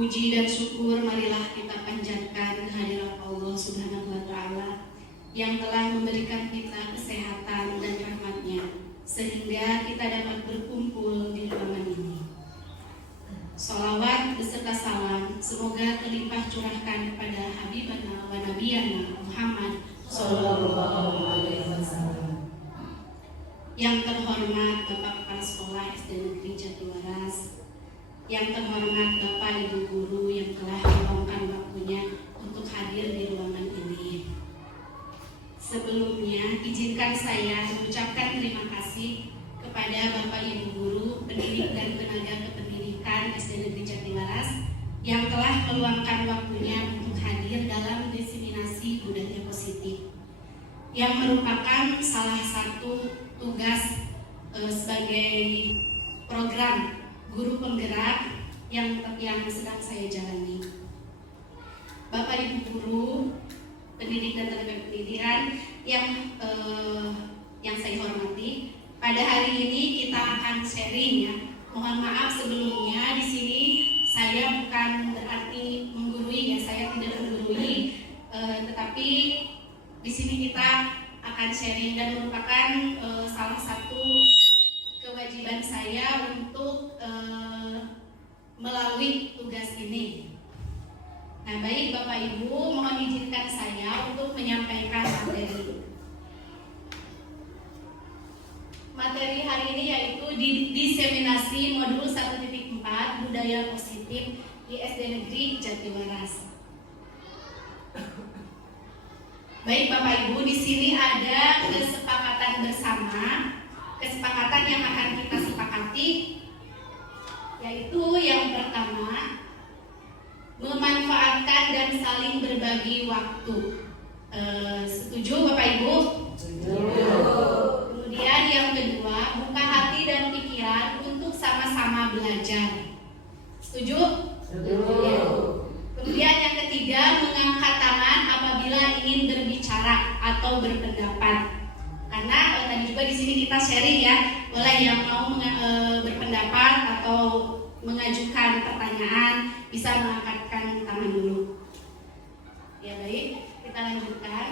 Puji dan syukur marilah kita panjatkan kehadirat Allah Subhanahu wa Ta'ala yang telah memberikan kita kesehatan dan rahmat-Nya sehingga kita dapat berkumpul di ruangan ini. Sholawat beserta salam semoga terlimpah curahkan kepada Habibana wa Nabiyana Muhammad Sallallahu Alaihi Wasallam. Yang terhormat Bapak Kepala Sekolah SD Negeri Jatiwaras, yang terhormat Bapak Ibu Guru yang telah meluangkan waktunya untuk hadir di ruangan ini. Sebelumnya, izinkan saya mengucapkan terima kasih kepada Bapak Ibu Guru, pendidik dan tenaga kependidikan SD Negeri Jatiwaras yang telah meluangkan waktunya untuk hadir dalam diseminasi budaya positif, yang merupakan salah satu tugas sebagai program guru penggerak yang sedang saya jalani. Bapak Ibu Guru, pendidik dan tenaga pendidikan yang saya hormati, pada hari ini kita akan sharing ya. Mohon maaf sebelumnya, di sini saya bukan berarti menggurui ya, saya tidak menggurui, tetapi di sini kita akan sharing dan merupakan salah satu kewajiban saya untuk melalui tugas ini. Nah, baik Bapak Ibu, mohon izinkan saya untuk menyampaikan materi. Materi hari ini yaitu diseminasi modul 1.4 budaya positif di SD Negeri Jatiwaras. Baik Bapak Ibu, di sini ada kesepakatan bersama, kesepakatan yang akan kita sepakati, yaitu yang pertama, memanfaatkan dan saling berbagi waktu. Setuju Bapak Ibu? Setuju. Kemudian yang kedua, buka hati dan pikiran untuk sama-sama belajar. Setuju? Setuju. Ya. Kemudian yang ketiga, mengangkat tangan apabila ingin berbicara atau berpendapat. Karena tadi juga di sini kita sharing ya, boleh yang mau berpendapat atau mengajukan pertanyaan bisa mengangkatkan tangan dulu. Ya baik, kita lanjutkan.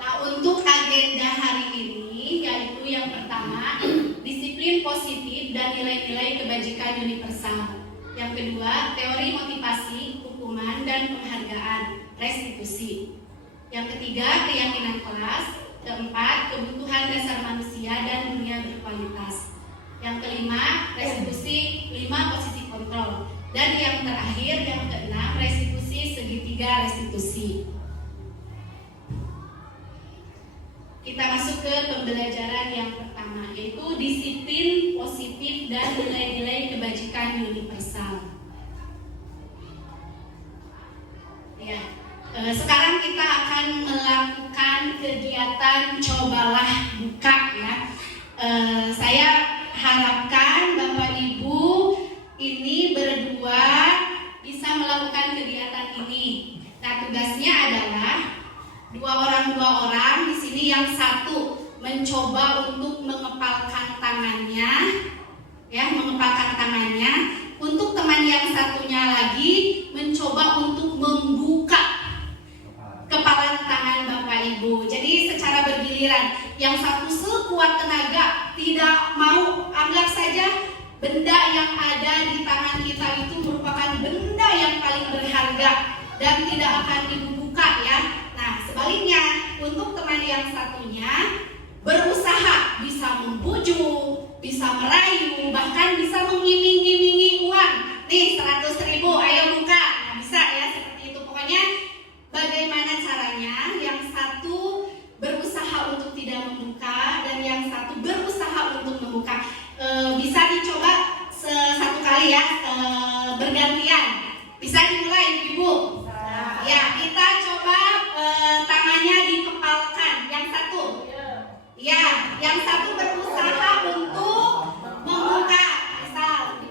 Nah, untuk agenda hari ini yaitu yang pertama, disiplin positif dan nilai-nilai kebajikan universal. Yang kedua, teori motivasi, hukuman dan penghargaan, restitusi. Yang ketiga, keyakinan kelas. Keempat, kebutuhan dasar manusia dan dunia berkualitas. Yang kelima, restitusi 5 posisi kontrol. Dan yang terakhir, yang keenam, restitusi segitiga restitusi. Kita masuk ke pembelajaran yang pertama, yaitu disiplin positif dan nilai-nilai kebajikan universal. Ya, sekarang kita akan melakukan kegiatan cobalah buka ya. Saya harapkan Bapak Ibu ini berdua bisa melakukan kegiatan ini. Nah, tugasnya adalah dua orang di sini, yang satu mencoba untuk mengepalkan tangannya, ya, mengepalkan tangannya. Untuk teman yang satunya lagi mencoba untuk membuka kepalan tangan Bapak Ibu. Jadi secara bergiliran, yang satu sekuat tenaga, tidak mau, anggap saja benda yang ada di tangan kita itu merupakan benda yang paling berharga dan tidak akan dibuka ya. Nah, sebaliknya untuk teman yang satunya berusaha bisa membujuk, bisa merayu, bahkan bisa mengiming-imingi uang. Nih 100.000, ayo buka. Nah, bisa ya seperti itu. Pokoknya bagaimana caranya yang satu berusaha untuk tidak membuka dan yang satu berusaha untuk membuka. Bisa dicoba satu kali ya, bergantian. Bisa dimulai Ibu. Ya, kita coba tangannya dikepalkan. Yang satu. Ya, yang satu berusaha untuk membuka. Misal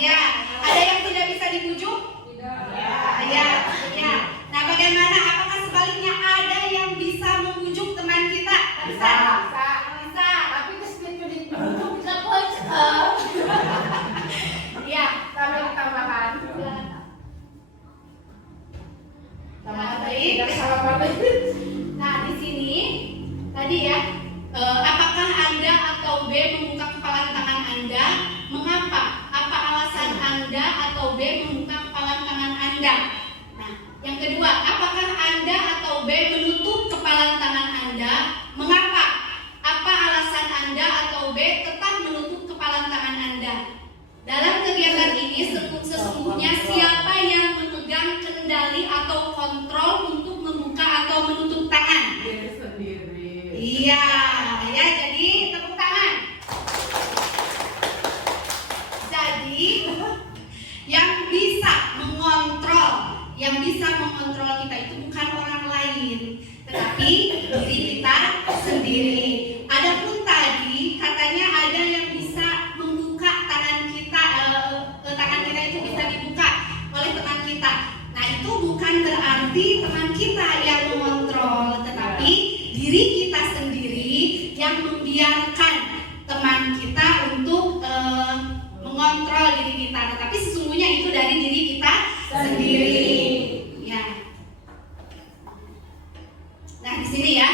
Iya. Ada yang tidak bisa dibujuk? Iya. Iya. Nah, bagaimana? Apakah sebaliknya ada yang bisa membujuk teman kita? Bisa. Tapi kesulitan dibujuk bisa bocor. Iya. Tambahan. Baik. Nah, di sini tadi ya, apakah Anda atau B membuka kepalan tangan Anda? Mengapa? Apa alasan Anda atau B membuka kepalan tangan Anda? Nah, yang kedua, apakah Anda atau B menutup kepalan tangan Anda? Mengapa? Apa alasan Anda atau B tetap menutup kepalan tangan Anda? Dalam kegiatan ini sesungguhnya siapa yang memegang kendali atau kontrol untuk membuka atau menutup tangan? Diri sendiri. Iya, ya, jadi tepuk tangan. Jadi yang bisa mengontrol kita itu bukan orang lain, tetapi diri kita sendiri. Adapun tadi katanya ada yang bisa membuka tangan kita, tangan kita itu bisa dibuka oleh teman kita. Nah, itu bukan berarti teman kita yang mengontrol, tetapi diri kita sendiri yang membiarkan teman kita untuk mengontrol diri kita. Tetapi sesungguhnya itu dari diri kita sendiri. Ya. Nah, di sini ya,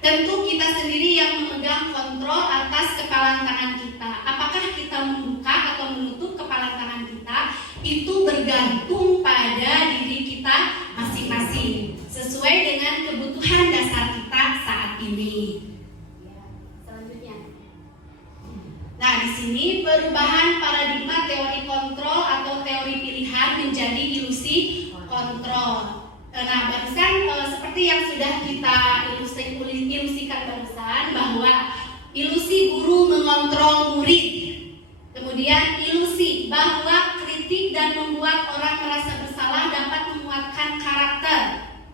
tentu kita sendiri yang memegang kontrol atas kepalan tangan kita. Apakah kita membuka atau menutup kepalan tangan kita itu bergantung pada diri kita masing-masing, sesuai dengan kebutuhan dasar kita saat ini. Selanjutnya. Nah, di sini perubahan paradigma teori kontrol atau teori pilihan menjadi ilusi kontrol. Nah, barusan seperti yang sudah kita ilusikan barusan, bahwa ilusi guru mengontrol murid, kemudian ilusi bahwa kritik dan membuat orang merasa bersalah dapat menguatkan karakter.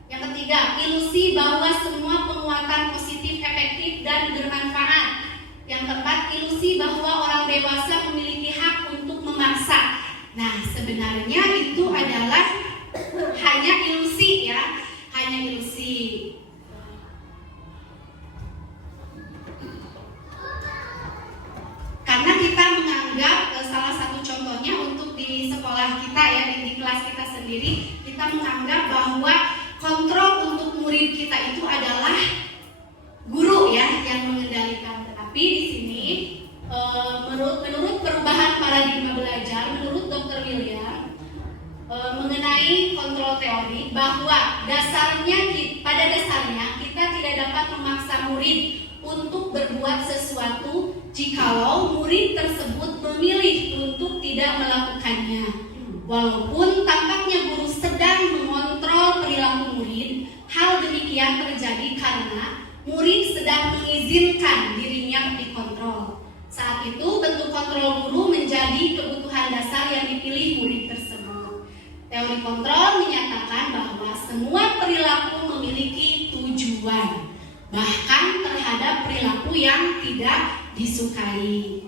Yang ketiga, ilusi bahwa semua penguatan positif efektif dan bermanfaat. Yang keempat, ilusi bahwa orang dewasa memiliki hak untuk memaksa. Nah, sebenarnya itu adalah hanya ilusi ya, hanya ilusi. Karena kita menganggap, salah satu contohnya untuk di sekolah kita ya, di kelas kita sendiri, kita menganggap bahwa kontrol untuk murid kita itu adalah guru ya yang mengendalikan. Tetapi di sini menurut perubahan paradigma belajar, menurut Dr. William, mengenai kontrol teori, bahwa pada dasarnya kita tidak dapat memaksa murid untuk berbuat sesuatu jikalau murid tersebut memilih untuk tidak melakukannya. Walaupun tampaknya guru sedang mengontrol perilaku murid, hal demikian terjadi karena murid sedang mengizinkan dirinya dikontrol. Saat itu bentuk kontrol guru menjadi kebutuhan dasar yang dipilih murid tersebut. Teori kontrol menyatakan bahwa semua perilaku memiliki tujuan, bahkan terhadap perilaku yang tidak disukai.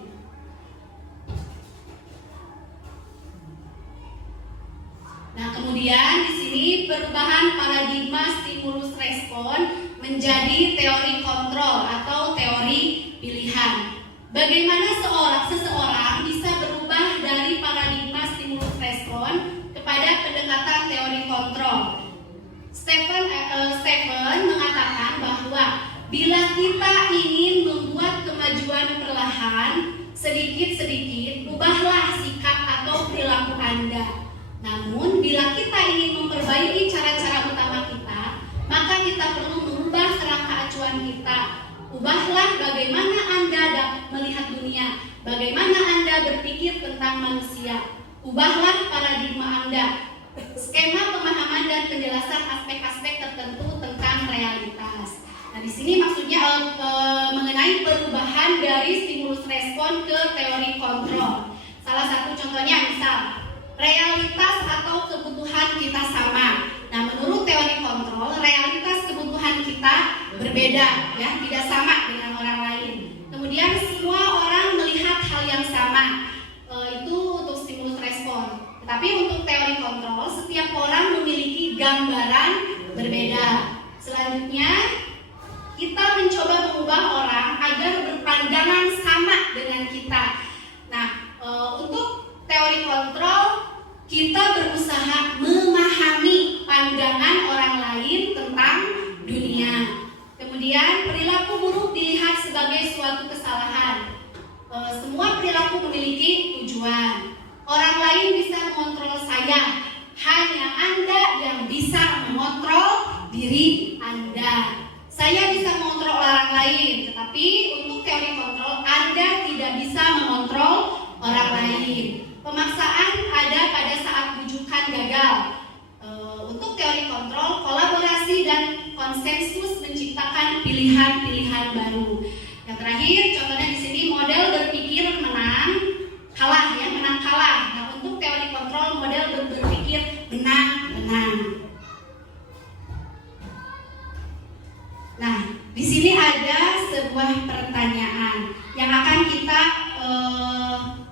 Nah, kemudian di sini perubahan paradigma stimulus respon menjadi teori kontrol atau teori pilihan. Bagaimana seseorang bisa berubah dari paradigma stimulus respon kepada pendekatan teori kontrol? Stephen mengatakan bahwa bila kita ingin membuat kemajuan perlahan, sedikit-sedikit, ubahlah sikap atau perilaku Anda. Namun, bila kita ingin memperbaiki cara-cara utama kita, maka kita perlu mengubah kerangka acuan kita. Ubahlah bagaimana Anda melihat dunia, bagaimana Anda berpikir tentang manusia. Ubahlah paradigma Anda, skema pemahaman dan penjelasan aspek-aspek tertentu tentang realitas. Nah, di sini maksudnya mengenai perubahan dari stimulus respon ke teori kontrol. Salah satu contohnya misal realitas atau kebutuhan kita sama. Nah, menurut teori kontrol, realitas kebutuhan kita berbeda, ya, tidak sama dengan orang lain. Kemudian semua orang melihat hal yang sama. Itu untuk stimulus respon Tetapi untuk teori kontrol, setiap orang memiliki gambaran berbeda. Selanjutnya, kita mencoba mengubah orang agar berpandangan sama dengan kita. Nah, untuk teori kontrol, kita berusaha memahami pandangan orang lain tentang dunia. Kemudian, perilaku buruk dilihat sebagai suatu kesalahan. Semua perilaku memiliki tujuan. Orang lain bisa mengontrol saya, hanya Anda yang bisa mengontrol diri Anda. Saya bisa mengontrol orang lain, tetapi untuk teori kontrol, Anda tidak bisa mengontrol orang lain. Pemaksaan ada pada saat rujukan gagal. Untuk teori kontrol, kolaborasi dan konsensus menciptakan pilihan-pilihan baru. Yang terakhir, contohnya di sini model berpikir menang kalah ya, menang kalah. Nah, untuk teori kontrol, model berpikir menang. Nah, di sini ada sebuah pertanyaan yang akan kita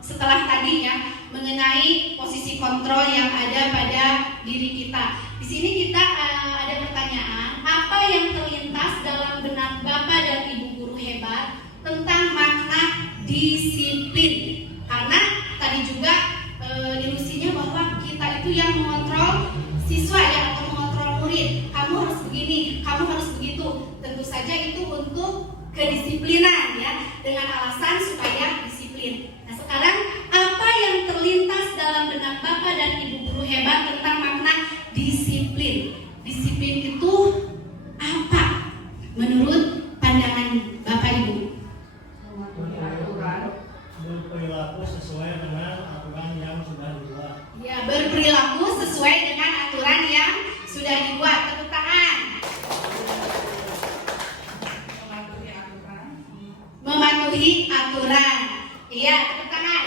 setelah tadi ya, mengenai posisi kontrol yang ada pada diri kita. Di sini kita ada pertanyaan, apa yang terlintas dalam benak Bapak dan Ibu guru hebat tentang makna disiplin? Karena tadi juga ilusinya bahwa kita itu yang mengontrol siswa ya, atau mengontrol murid. Kamu harus begini, kamu harus begitu. Tentu saja itu untuk kedisiplinan ya, dengan alasan supaya disiplin. Nah, sekarang apa yang terlintas dalam benak Bapak dan Ibu guru hebat tentang makna disiplin? Disiplin itu apa menurut pandangan Bapak Ibu? Berperilaku sesuai dengan aturan yang sudah dibuat. Ya, berperilaku sesuai dengan aturan yang sudah dibuat. Tepuk tangan. Mematuhi aturan. Iya, tepuk tangan.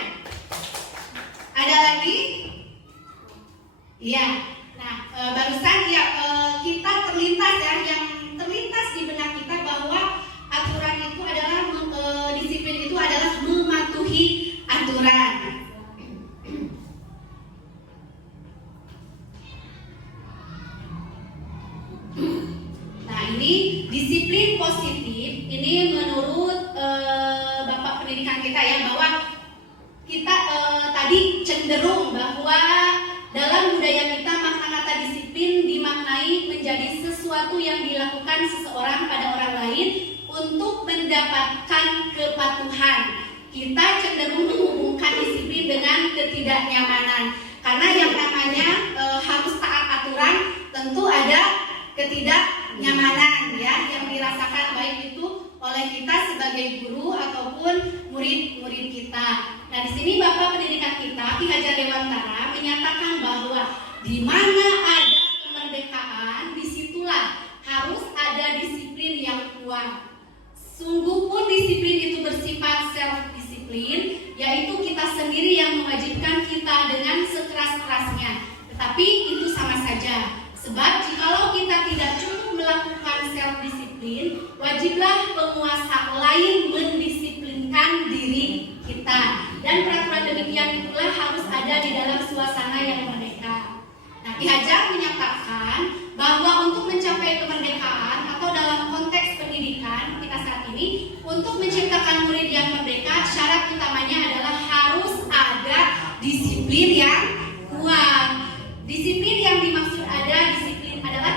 Ada lagi? Iya. Nah, barusan ya kita terlintas ya, yang terlintas di benak kita bahwa aturan itu adalah disiplin itu adalah mematuhi aturan. Nah, ini disiplin positif. Ini menurut Bapak pendidikan kita ya, bahwa kita tadi cenderung bahwa dalam budaya kita makna kata disiplin dimaknai menjadi sesuatu yang dilakukan seseorang pada orang lain untuk mendapatkan kepatuhan. Kita cenderung menghubungkan disiplin dengan ketidaknyamanan. Karena yang namanya harus taat aturan, tentu ada ketidaknyamanan ya yang dirasakan baik itu oleh kita sebagai guru ataupun murid-murid kita. Nah, di sini Bapak pendidikan kita, Ki Hajar Dewantara, menyatakan bahwa di mana ada kemerdekaan, disitulah harus ada disiplin yang kuat. Sungguh pun disiplin itu bersifat self-disiplin, yaitu kita sendiri yang mewajibkan kita dengan sekeras-kerasnya. Tetapi itu sama saja. Sebab jikalau kita tidak cukup melakukan self-disiplin, wajiblah penguasa lain mendisiplinkan diri kita. Dan peraturan demikian itulah harus ada di dalam suasana yang merdeka. Nah, Ki Hajar menyatakan bahwa untuk mencapai kemerdekaan atau dalam konteks pendidikan kita saat ini, untuk menciptakan murid yang merdeka, syarat utamanya adalah harus ada disiplin yang kuat. Disiplin yang dimaksud adalah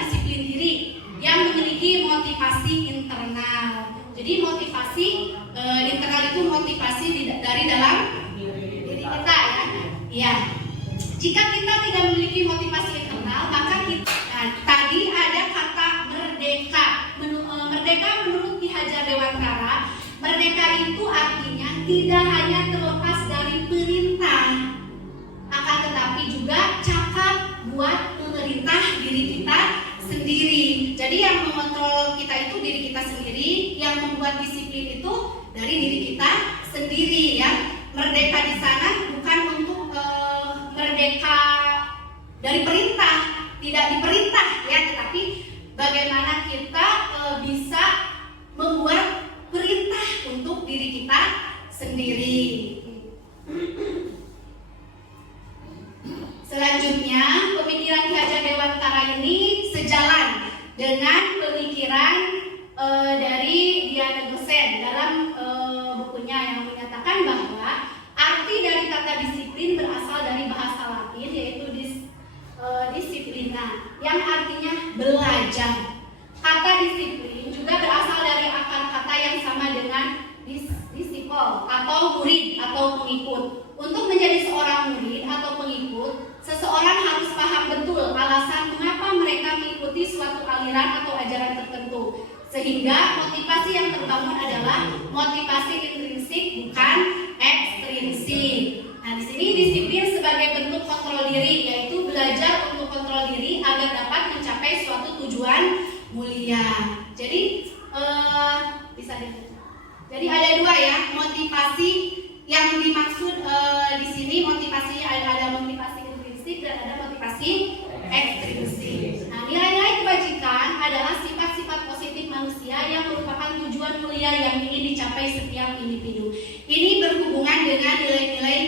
disiplin diri yang memiliki motivasi internal. Jadi motivasi internal itu motivasi dari dalam diri kita ya. Ya. Jika kita tidak memiliki motivasi internal, maka kita tadi ada kata merdeka. Merdeka menurut Ki Hajar Dewantara, merdeka itu artinya tidak hanya terlepas dari perintah, akan tetapi juga cakap buat memerintah diri kita sendiri. Jadi yang mengontrol kita itu diri kita sendiri, yang membuat disiplin itu dari diri kita sendiri ya. Merdeka di sana bukan untuk merdeka dari perintah, tidak diperintah ya, tetapi bagaimana kita bisa membuat perintah untuk diri kita sendiri. menjadi seorang murid atau pengikut, seseorang harus paham betul alasan mengapa mereka mengikuti suatu aliran atau ajaran tertentu. Sehingga motivasi yang terbangun adalah motivasi intrinsik bukan ekstrinsik. Nah, di sini disiplin sebagai bentuk kontrol diri, yaitu belajar untuk kontrol diri agar dapat mencapai suatu tujuan mulia. Jadi bisa dilihat. Jadi ada dua ya motivasi yang dimaksud di sini. Motivasinya ada motivasi intrinsik dan ada motivasi ekstrinsik. Nah, nilai-nilai kebajikan adalah sifat-sifat positif manusia yang merupakan tujuan mulia yang ingin dicapai setiap individu. Ini berhubungan dengan nilai-nilai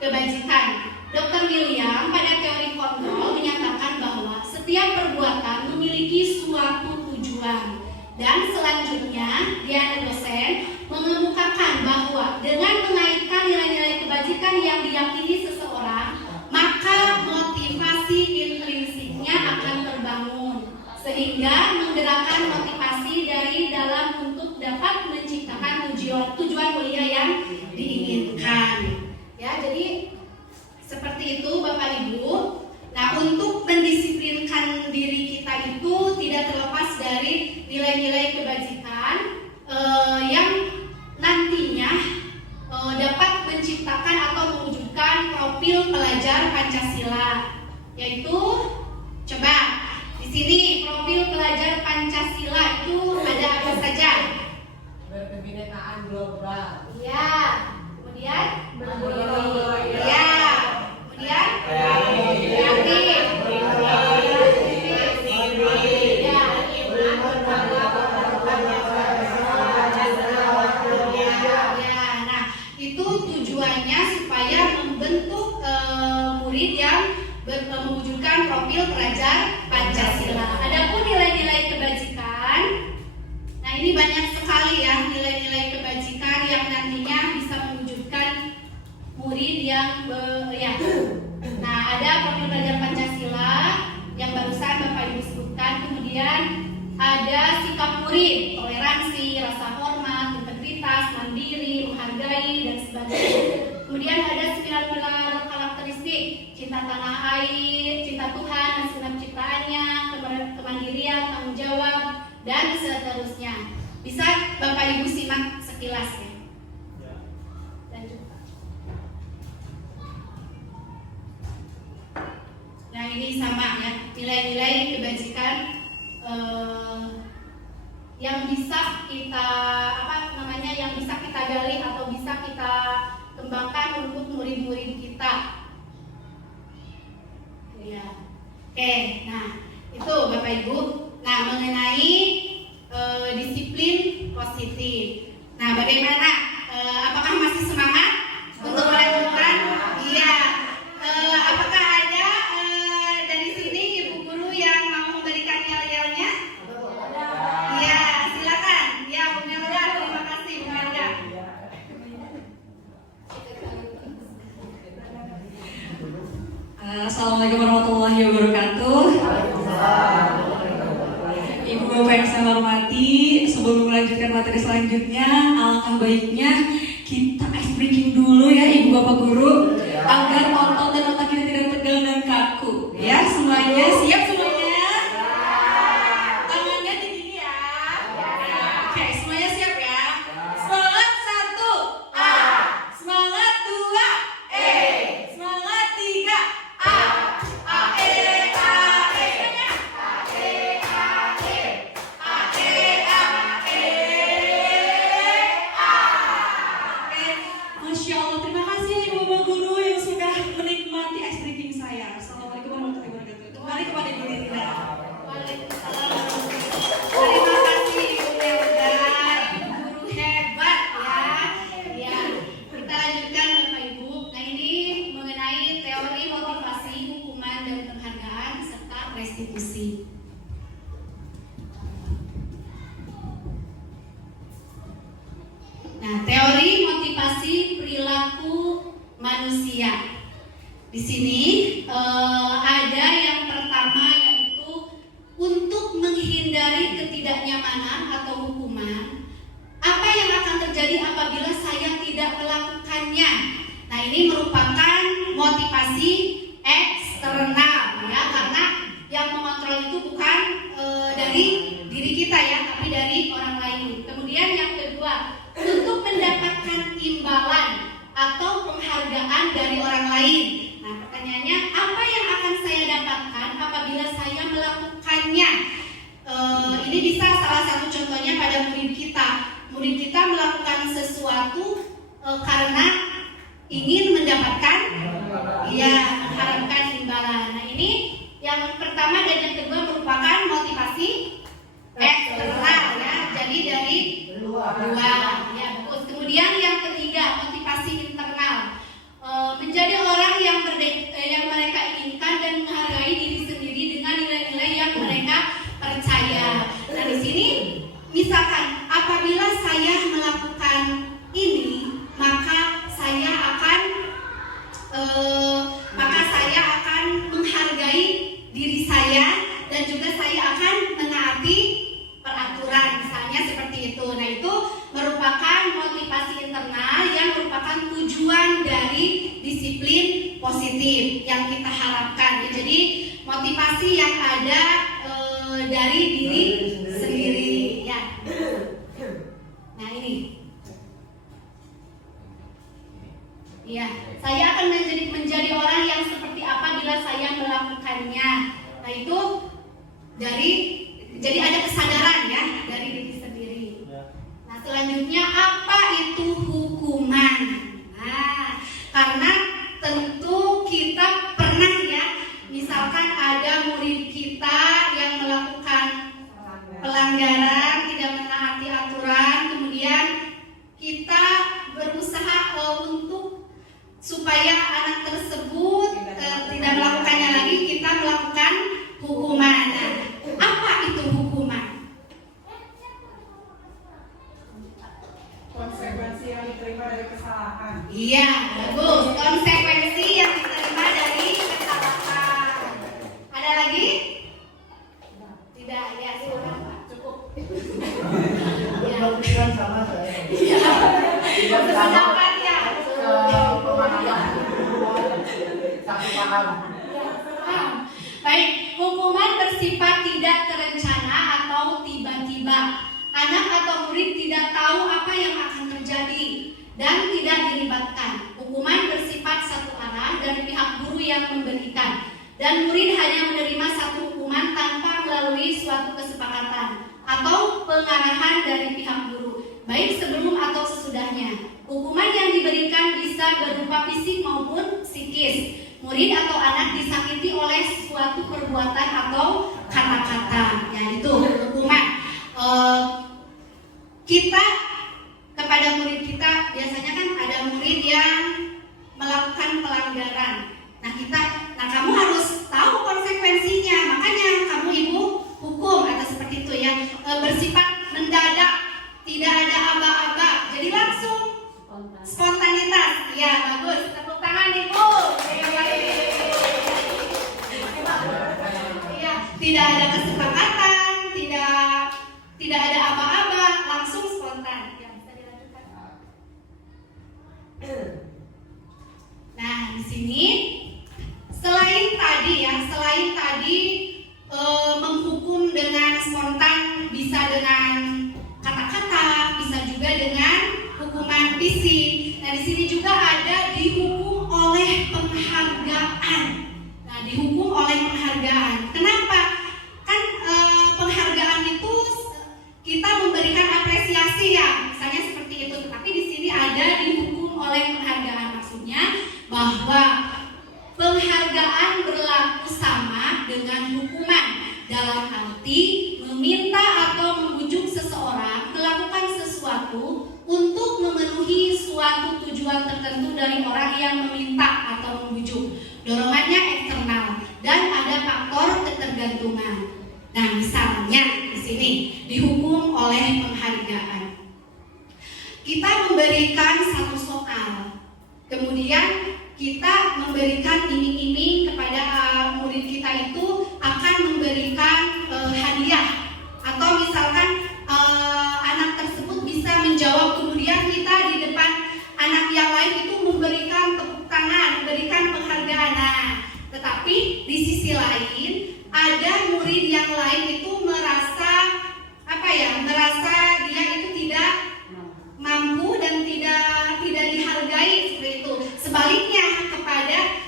kebajikan. Dr. William pada teori kontrol menyatakan bahwa setiap perbuatan memiliki suatu tujuan. Dan selanjutnya, Diana dosen mengemukakan bahwa dengan mengaitkan nilai-nilai kebajikan yang diyakini seseorang, maka motivasi intrinsiknya akan terbangun, sehingga menggerakkan motivasi dari dalam untuk dapat menciptakan tujuan mulia yang diinginkan. Ya, jadi seperti itu Bapak Ibu. Nah, untuk mendisiplinkan diri kita itu tidak terlepas dari nilai-nilai kebajikan yang nantinya dapat menciptakan atau mewujudkan profil pelajar Pancasila. Yaitu, coba di sini profil pelajar Pancasila itu ada apa saja? Berkebinekaan global. Iya. Kemudian? Berbudaya. Iya. Kemudian? Tujuannya supaya membentuk murid yang mewujudkan profil pelajar Pancasila. Adapun nilai-nilai kebajikan, nah ini banyak sekali ya nilai-nilai kebajikan yang nantinya bisa mewujudkan murid yang Nah, ada profil pelajar Pancasila yang barusan Bapak Ibu sebutkan. Kemudian ada sikap murid, toleransi, rasa hormat, integritas, mandiri, menghargai, dan sebagainya. Kemudian ada 9 pilar karakteristik: cinta tanah air, cinta Tuhan dan segenap ciptaannya, kemandirian, tanggung jawab, dan seterusnya. Bisa Bapak Ibu simak sekilas ya. Lanjut. Nah, ini sama ya, nilai-nilai kebajikan yang bisa kita yang bisa kita gali atau bisa kita kembangkan untuk murid-murid kita. Ya. Oke, nah itu Bapak Ibu. Nah, mengenai disiplin positif. Nah, bagaimana? Apakah masih semangat untuk melanjutkan? Iya. Apakah ada dari sini ibu guru yang mau memberikan yel-yelnya? Iya, silakan. Ya, Bu Melda, terima kasih Bu Melda. Assalamualaikum warahmatullahi wabarakatuh. Ibu Bapak yang saya hormati, sebelum melanjutkan materi selanjutnya, alangkah baiknya kita ice breaking dulu ya Ibu Bapak Guru, agar otot dan otak kita tidak tegang dan kaku. Ya, semuanya siap semuanya? Tangannya tinggi ya. Oke, semuanya siap ya? Semangat 1, A. Semangat 2, E. Semangat 3, A. A, E, A, E. Masya Allah, terima kasih Ibu Bapak Guru yang sudah menikmati ice drinking saya. Assalamualaikum warahmatullahi wabarakatuh. Kembali kepada Ibu Rina. Waalaikumsalam. Terima kasih Ibu Melda, guru hebat ya. Ya, kita lanjutkan Bapak Ibu. Nah, ini mengenai teori motivasi, hukuman dan penghargaan serta restitusi. Nah, teori motivasi perilaku manusia. Di sini ada yang pertama, yaitu untuk menghindari ketidaknyamanan atau hukuman. Apa yang akan terjadi apabila saya tidak melakukannya? Nah, ini merupakan motivasi eksternal ya, karena yang mengontrol itu bukan dari diri kita ya, tapi dari orang lain. Kemudian yang kedua, untuk mendapatkan imbalan atau penghargaan dari orang lain. Nah, pertanyaannya, apa yang akan saya dapatkan apabila saya melakukannya? Ini bisa salah satu contohnya pada murid kita. Murid kita melakukan sesuatu karena ingin mendapatkan, ya, mengharapkan imbalan. Nah, ini yang pertama dan yang kedua merupakan motivasi eksternal ya. Jadi dari dua ya, bagus. Kemudian yang ketiga, motivasi internal. Menjadi orang yang mereka inginkan dan menghargai diri sendiri dengan nilai-nilai yang mereka percaya. Nah, di sini misalkan apabila saya melakukan ini, maka saya akan menghargai diri saya dan juga saya akan menaati peraturan, misalnya seperti itu. Nah, itu merupakan motivasi internal yang merupakan tujuan dari disiplin positif yang kita harapkan. Jadi motivasi yang ada dari diri sendiri ya. Nah, ini ya, saya akan menjadi orang yang seperti apa bila saya melakukannya. Nah, itu jadi ada kesadaran ya dari diri sendiri. Nah, selanjutnya apa itu hukuman? Nah, karena tentu kita pernah ya, misalkan ada murid kita yang melakukan pelanggaran, tidak menaati aturan, kemudian kita berusaha untuk supaya anak tersebut tidak melakukannya lagi, kita melakukan hukuman. Nah, apa itu hukuman? Konsekuensi yang diterima dari kesalahan. Iya, bagus. Konsekuensi yang diterima dari kesalahan. Ada lagi? Tidak, ya, silakan Pak. Cukup. Ya. Pikiran sama saya. Iya. Pendapat ya. Satu paham. Baik, hukuman bersifat tidak terencana atau tiba-tiba. Anak atau murid tidak tahu apa yang akan terjadi dan tidak dilibatkan. Hukuman bersifat satu arah dari pihak guru yang memberikan, dan murid hanya menerima satu hukuman tanpa melalui suatu kesepakatan atau pengarahan dari pihak guru, baik sebelum atau sesudahnya. Hukuman yang diberikan bisa berupa fisik maupun psikis. Murid atau anak disakiti oleh suatu perbuatan atau kata-kata. Ya, itu hukuman. Kita kepada murid kita, biasanya kan ada murid yang melakukan pelanggaran. Nah, kamu harus tahu konsekuensinya. Makanya kamu ibu hukum atau seperti itu ya. Bersifat mendadak, tidak ada aba-aba. Jadi langsung spontanitas. Ya, bagus. Tepuk tangan ibu. Iya, tidak ada kesepakatan, tidak ada aba-aba, langsung spontan. Ya, bisa dilanjutkan. Nah, di sini selain tadi menghukum dengan spontan, bisa dengan kata-kata, bisa juga dengan hukuman fisik. Nah, di sini juga ada dihukum oleh penghargaan. Nah, dihukum oleh penghargaan. Kenapa? Kan penghargaan itu kita memberikan apresiasi ya, misalnya seperti itu. Tapi di sini ada dihukum oleh penghargaan. Maksudnya bahwa penghargaan berlaku sama dengan hukuman, dalam arti meminta atau membujuk seseorang melakukan sesuatu untuk memenuhi suatu tujuan tertentu dari orang yang meminta atau membujuk. Dorongannya eksternal dan ada faktor ketergantungan. Nah, misalnya di sini dihukum oleh penghargaan. Kita memberikan satu soal, kemudian kita memberikan iming-iming kepada murid kita itu akan memberikan hadiah, atau misalkan anak tersebut bisa menjawab, kemudian kita di depan anak yang lain itu memberikan tepuk tangan, memberikan penghargaan murid yang lain itu merasa merasa dia itu tidak mampu dan tidak dihargai seperti itu. Sebaliknya kepada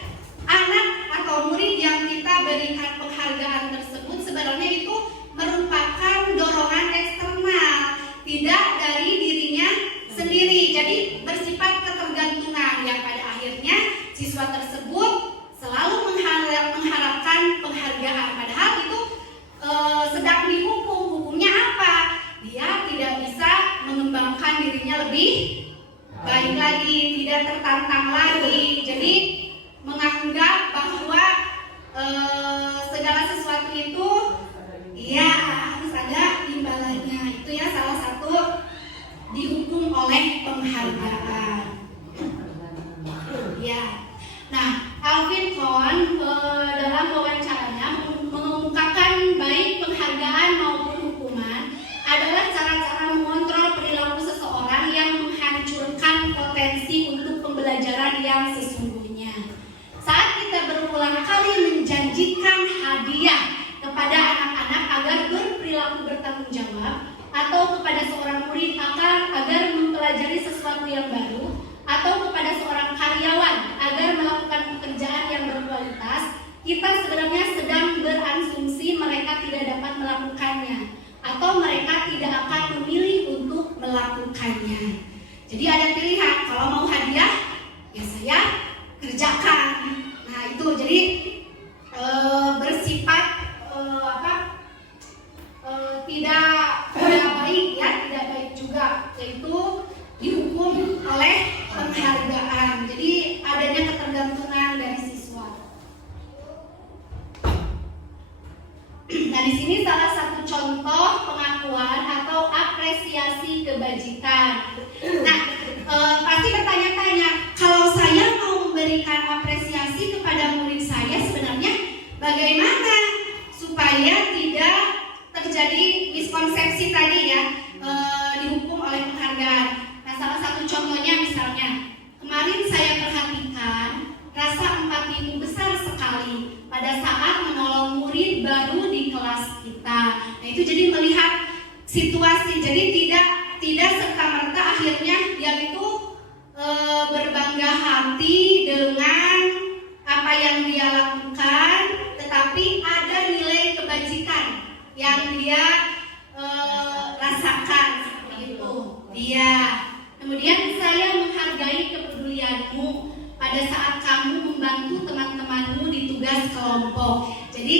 anak atau murid yang kita berikan penghargaan tersebut sebenarnya itu merupakan dorongan eksternal, tidak dari dirinya sendiri. Jadi bersifat ketergantungan yang pada akhirnya siswa tersebut selalu mengharapkan penghargaan, padahal itu sedang dihukum. Hukumnya apa? Dia tidak bisa mengembangkan dirinya lebih baik lagi, tidak tertantang lagi. Jadi menganggap bahwa segala sesuatu itu ya harus ada imbalannya. Itu ya salah satu dihukum oleh penghargaan. Ya. Nah, Alvin Kohn dalam wawancaranya mengemukakan baik penghargaan maupun hukuman adalah cara-cara mengontrol perilaku seseorang yang menghancurkan potensi untuk pembelajaran yang sesungguhnya. Saat kita berulang kali menjanjikan hadiah kepada anak-anak agar berperilaku bertanggung jawab, atau kepada seorang murid agar mempelajari sesuatu yang baru, atau kepada seorang karyawan agar melakukan pekerjaan yang berkualitas, kita sebenarnya sedang berasumsi mereka tidak dapat melakukannya, atau mereka tidak akan memilih untuk melakukannya. Jadi ada pilihan, kalau mau hadiah, ya saya kerjakan. Nah itu jadi bersifat tidak baik ya, tidak baik juga, yaitu dihukum oleh penghargaan. Jadi adanya ketergantungan dari siswa. Nah di sini salah satu contoh pengakuan atau apresiasi kebajikan. Nah pasti bertanya-tanya, kalau saya mau memberikan apresiasi kepada murid saya sebenarnya bagaimana supaya tidak terjadi miskonsepsi tadi ya, dihukum oleh penghargaan. Nah salah satu contohnya misalnya kemarin saya perhatikan rasa empatimu besar sekali pada saat menolong murid baru di kelas kita. Nah itu jadi melihat situasi, jadi tidak serta-merta akhirnya dia itu berbangga hati dengan apa yang dia lakukan, tetapi ada nilai kebajikan yang dia rasakan seperti itu. Dia kemudian saya menghargai kepedulianmu pada saat kamu membantu teman-temanmu di tugas kelompok. Jadi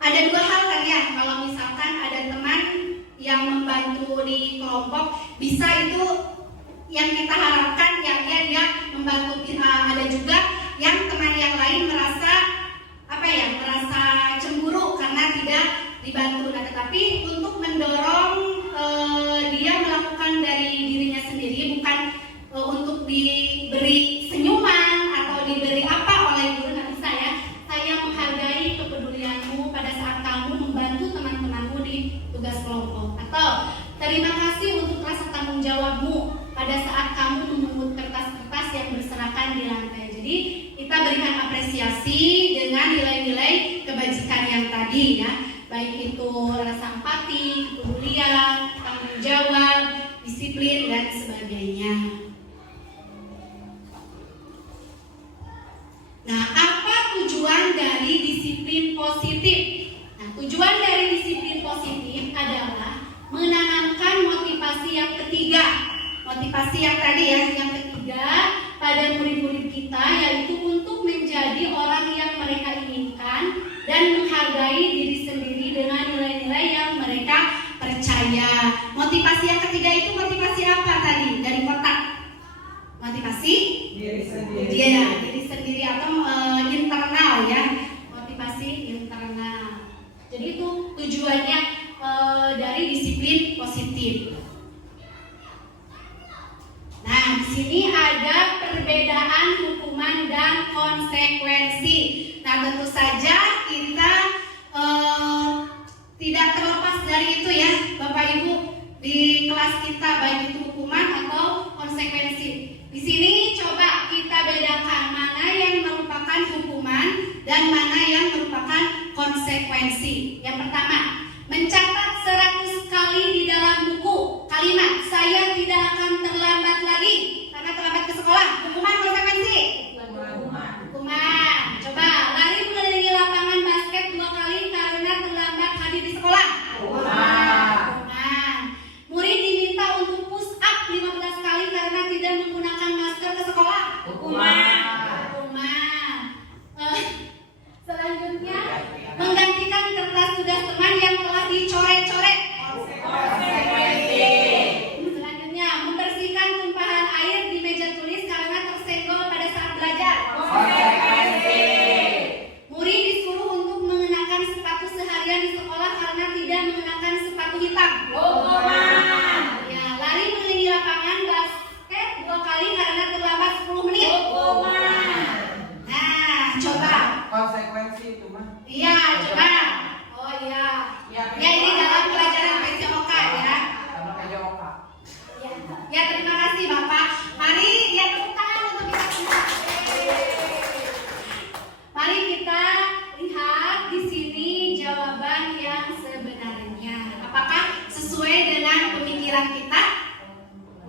ada dua hal kan ya, kalau misalkan ada teman yang membantu di kelompok, bisa itu yang kita harapkan ya dia membantu. Ada juga yang teman yang lain merasa cemburu karena tidak dibantu. Nah, tetapi untuk mendorong dia melakukan dari dirinya sendiri, bukan untuk diberi senyuman atau diberi apa oleh guru. Nah, bisa ya, saya menghargai kepedulianmu pada saat kamu membantu teman-temanmu di tugas kelompok, atau terima kasih untuk rasa tanggung jawabmu pada saat kamu memungut kertas-kertas yang berserakan di lantai. Jadi kita berikan apresiasi dengan nilai-nilai kebajikan yang tadi ya, baik itu rasa empati, kepedulian, tanggung jawab, disiplin dan sebagainya. Nah, apa tujuan dari disiplin positif? Nah, tujuan dari disiplin positif adalah menanamkan motivasi yang ketiga. Motivasi yang tadi ya, yang ketiga pada murid-murid kita, yaitu untuk menjadi orang yang mereka inginkan dan menghargai diri sendiri dengan nilai-nilai yang mereka percaya. Motivasi yang ketiga itu motivasi apa tadi? Dari kotak. Motivasi Diri sendiri. Iya, diri sendiri atau internal ya. Motivasi internal. Jadi itu tujuannya dari disiplin positif. Nah, di sini ada perbedaan hukuman dan konsekuensi. Nah, tentu saja kita tidak terlepas dari itu ya, Bapak Ibu, di kelas kita, baik itu hukuman atau konsekuensi. Di sini coba kita bedakan mana yang merupakan hukuman dan mana yang merupakan konsekuensi. konsekuensi. Yang pertama, mencatat 100 kali di dalam buku kalimat "Saya tidak akan terlambat lagi karena terlambat ke sekolah". Hukuman konsekuensi. Hukuman. Coba lari mengelilingi lapangan basket 2 kali karena terlambat hadir di sekolah. Hukuman. Murid diminta untuk push up 15 kali karena tidak menggunakan masker ke sekolah. Hukuman. Selanjutnya, menggantikan kertas tugas teman yang telah dicoret-coret. Selanjutnya, membersihkan tumpahan air di meja tulis karena tersenggol pada saat belajar. Murid disuruh untuk mengenakan sepatu seharian di sekolah karena tidak mengenakan sepatu hitam. Ya, lari mengelilingi lapangan basket 2 kali karena terlambat 10 menit. Nah, coba. Konsekuensi itu mah. Iya, coba. Oh iya. Ya, ini dalam pelajaran PJOK ya. Sama kayak Oka. Ya, terima kasih Bapak. Mari ya tepuk tangan untuk kita semua. Mari kita lihat di sini jawaban yang sebenarnya. Apakah sesuai dengan pemikiran kita?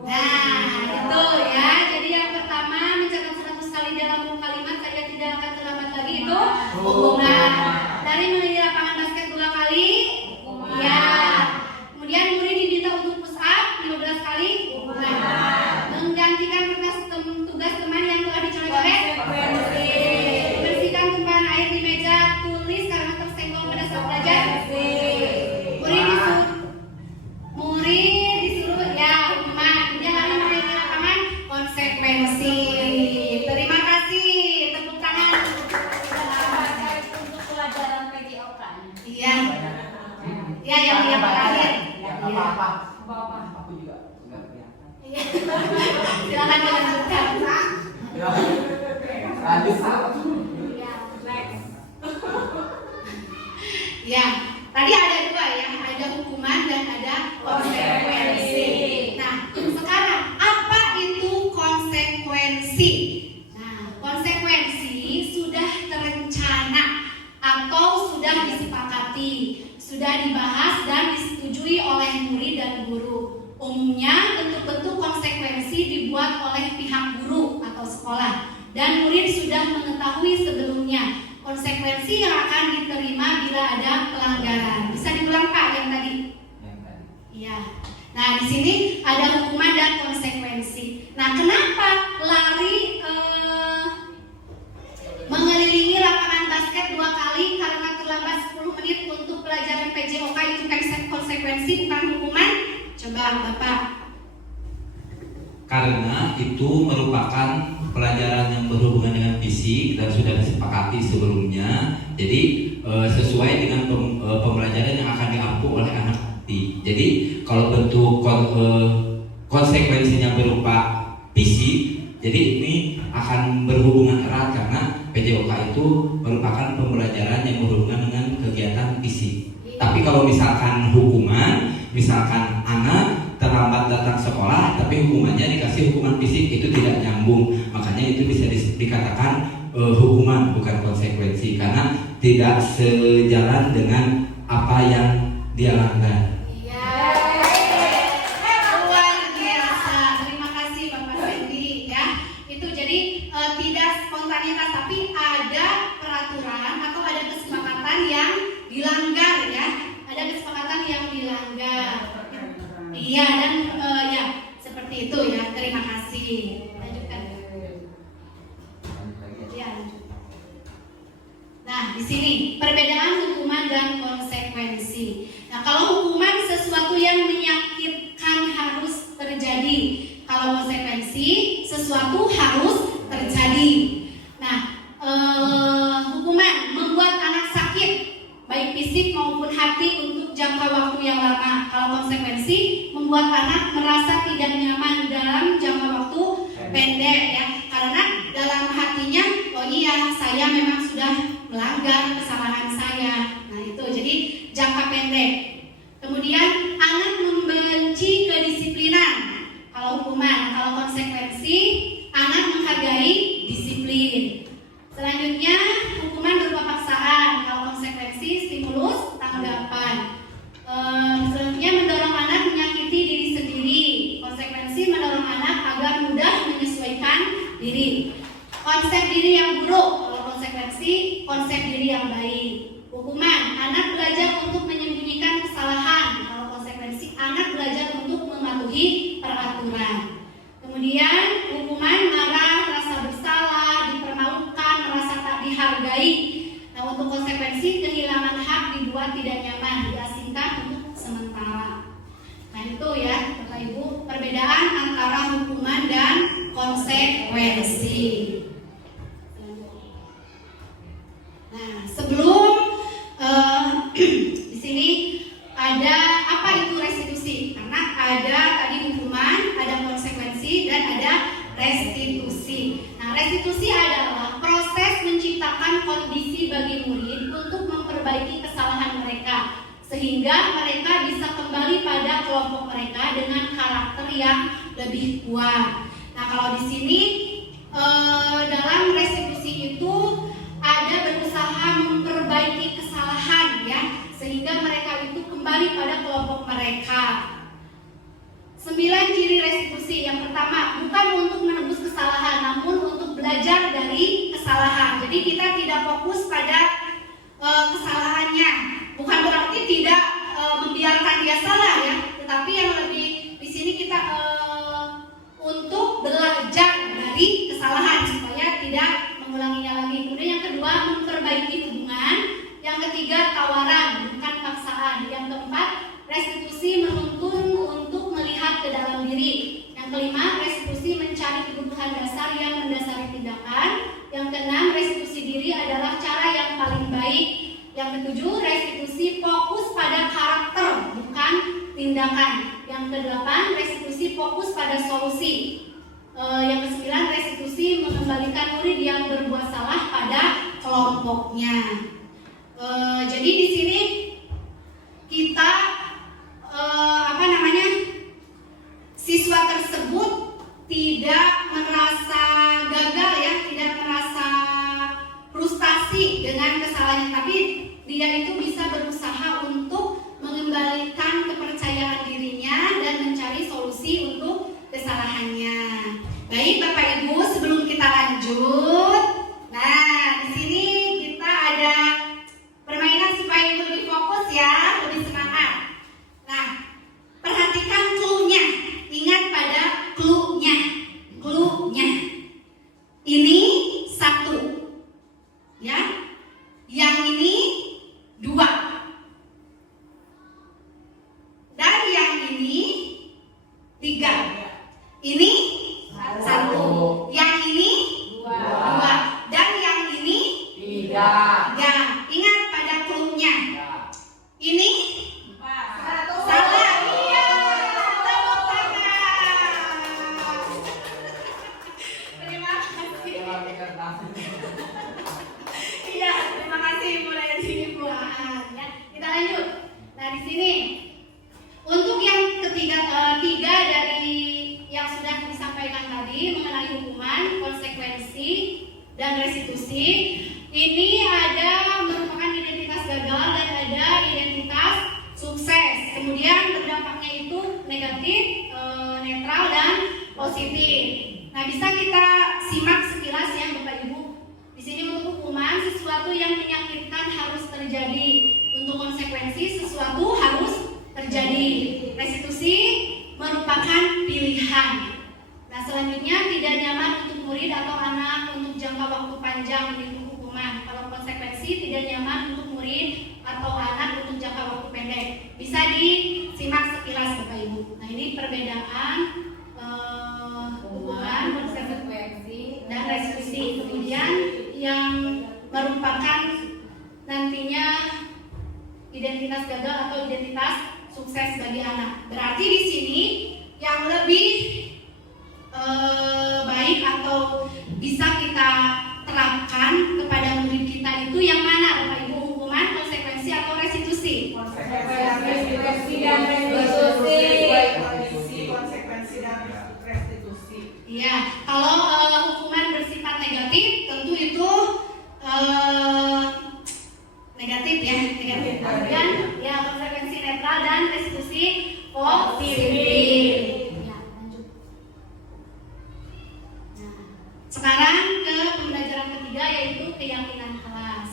Nah, itu ya. Jadi yang pertama, mencatat 100 kali dalam kalimat "Saya tidak akan terlambat lagi" itu hukuman. Dari mengelilingi lapangan basket 2 kali. Ya. Kemudian murid diminta untuk push up 15 kali. Hukuman. Menggantikan kertas tugas teman yang telah dicoret-coret. Bersihkan tumpahan air di meja tulis karena tersenggol pada saat belajar. Murid disuruh ya hukuman. Kemudian lari mengelilingi lapangan konsekuensi. Terima kasih. Tepuk tangan. Untuk pelajaran PJOK. Iya. Ya, yang terakhir. Ya, apa-apa. Aku juga enggak kelihatan. Iya. Silakan dilanjutkan. Ya. Lanjut. Iya, next. Ya, tadi ada 2 ya, ada hukuman dan ada konsekuensi. Nah, sekarang apa itu konsekuensi? Nah, konsekuensi sudah terencana atau sudah disepakati, sudah dibahas dan disetujui oleh murid dan guru. Umumnya bentuk-bentuk konsekuensi dibuat oleh pihak guru atau sekolah dan murid sudah mengetahui sebelumnya konsekuensi yang akan diterima bila ada pelanggaran. Bisa diulang Pak yang tadi? Iya. Nah, di sini ada hukuman dan konsekuensi. Nah, kenapa lari mengelilingi lapangan basket 2 kali karena terlambat 10 menit untuk pelajaran PJOK itu konsekuensi bukan hukuman? Coba Bapak. Karena itu merupakan pelajaran yang berhubungan dengan fisik dan sudah disepakati sebelumnya. Jadi sesuai dengan pembelajaran yang akan diampu oleh anak nanti. Jadi kalau bentuk konsekuensinya berupa fisik, jadi ini akan berhubungan erat karena PJOK itu merupakan pembelajaran yang berhubungan dengan kegiatan fisik. Tapi kalau misalkan hukuman, misalkan anak terlambat datang sekolah tapi hukumannya dikasih hukuman fisik, itu tidak nyambung. Makanya itu bisa dikatakan hukuman bukan konsekuensi karena tidak sejalan dengan apa yang dia langgar. Luar biasa. Terima kasih Bapak Sandy ya. Itu jadi tidak spontanitas tapi ada peraturan atau ada kesepakatan yang dilanggar ya. Ada kesepakatan yang dilanggar. Iya dan ya seperti itu ya. Terima kasih. Lanjutkan. Ya, lanjut. Nah, di sini perbedaan hukuman dan konsekuensi. Nah, kalau hukuman sesuatu yang menyakitkan harus terjadi. Kalau konsekuensi sesuatu harus terjadi. Nah, hukuman membuat anak sakit baik fisik maupun hati untuk jangka waktu yang lama. Kalau konsekuensi membuat anak merasa tidak nyaman dalam jangka waktu pendek ya. Karena dalam hatinya, oh iya saya memang sudah melanggar kesalahan saya. Nah itu jadi jangka pendek. Kemudian anak membenci kedisiplinan. Kalau hukuman, kalau konsekuensi anak menghargai disiplin. Selanjutnya hukuman berupa paksaan. Kalau konsekuensi diri. Konsep diri yang buruk, kalau konsekuensi, konsep diri yang baik. Hukuman, anak belajar untuk menyembunyikan kesalahan. Kalau konsekuensi, anak belajar untuk mematuhi peraturan. Kemudian hukuman, marah, rasa bersalah, dipermalukan, merasa tak dihargai. Nah, untuk konsekuensi, kehilangan hak, dibuat tidak nyaman, diasingkan untuk sementara. Nah, itu ya Bapak Ibu, perbedaan antara hukuman dan konsekuensi. Nah, sebelum di sini ada apa itu restitusi? Karena ada tadi hukuman, ada konsekuensi, dan ada restitusi. Nah, restitusi adalah proses menciptakan kondisi bagi murid untuk memperbaiki kesalahan mereka, sehingga mereka bisa kembali pada kelompok mereka dengan karakter yang lebih kuat. Nah, kalau di sini dalam restitusi itu ada berusaha memperbaiki kesalahan ya, sehingga mereka itu kembali pada kelompok mereka. 9 ciri restitusi. Yang pertama, bukan untuk menebus kesalahan, namun untuk belajar dari kesalahan. Jadi kita tidak fokus pada kesalahannya. Bukan berarti tidak membiarkan dia salah ya, tetapi yang lebih di sini kita untuk belajar dari kesalahan supaya tidak mengulanginya lagi. Kemudian yang kedua, memperbaiki hubungan. Yang ketiga, tawaran, bukan paksaan. Yang keempat, restitusi menuntun untuk melihat ke dalam diri. Yang kelima, restitusi mencari kebutuhan dasar yang mendasari tindakan. Yang keenam, restitusi diri adalah cara yang paling baik. Yang ketujuh, restitusi fokus pada karakter, bukan tindakan. Yang kedelapan, restitusi fokus pada solusi. Yang kesembilan, restitusi mengembalikan murid yang berbuat salah pada kelompoknya. Jadi di sini kita siswa tersebut tidak merasa gagal ya, tidak merasa frustasi dengan kesalahannya, tapi dia itu bisa berusaha untuk mengembalikan kepercayaan dirinya dan mencari solusi untuk kesalahannya. Baik Bapak Ibu, sebelum kita lanjut, nah di sini kita ada permainan supaya Ibu lebih fokus ya, lebih semangat. Nah, perhatikan clue-nya, ingat pada clue-nya. Ini 1, ya. Yang ini 2. Dan yang ini 3. Ini 1. Yang ini 2. Dan yang ini 3. Ingat pada clue-nya. Ini 4. Salah. Iya. Tepuk tangan. Terima kasih. Iya, terima kasih Ibu Leti, Ibu Aan ya. Kita lanjut. Nah, di sini untuk yang tiga dari yang sudah disampaikan tadi mengenai hukuman, konsekuensi, dan restitusi, ini ada merupakan identitas gagal dan ada identitas sukses. Kemudian berdampaknya itu negatif, netral, dan positif. Nah, bisa kita simak sekilas ya Bapak Ibu. Di sini untuk hukuman, sesuatu yang menyakitkan harus terjadi. Untuk konsekuensi, sesuatu harus terjadi. Restitusi merupakan pilihan. Nah, selanjutnya tidak nyaman untuk murid atau anak untuk jangka waktu panjang menunggu hukuman. Kalau konsekuensi, tidak nyaman untuk murid atau anak untuk jangka waktu pendek. Bisa disimak sekilas Bapak Ibu. Nah, ini perbedaan hukuman, konsekuensi, dan restitusi. Kemudian yang merupakan nantinya identitas gagal atau identitas sukses bagi anak. Berarti di sini yang lebih baik atau bisa kita terapkan kepada murid kita itu yang mana Bapak Ibu? Hukuman, konsekuensi, atau restitusi? Konsekuensi dan restitusi. Iya, kalau hukuman bersifat negatif tentu itu negatif ya, negatif. Kemudian ya konsekuensi netral dan restitusi positif. Ya, lanjut. Nah, sekarang sekarang ke pembelajaran ketiga, yaitu keyakinan kelas.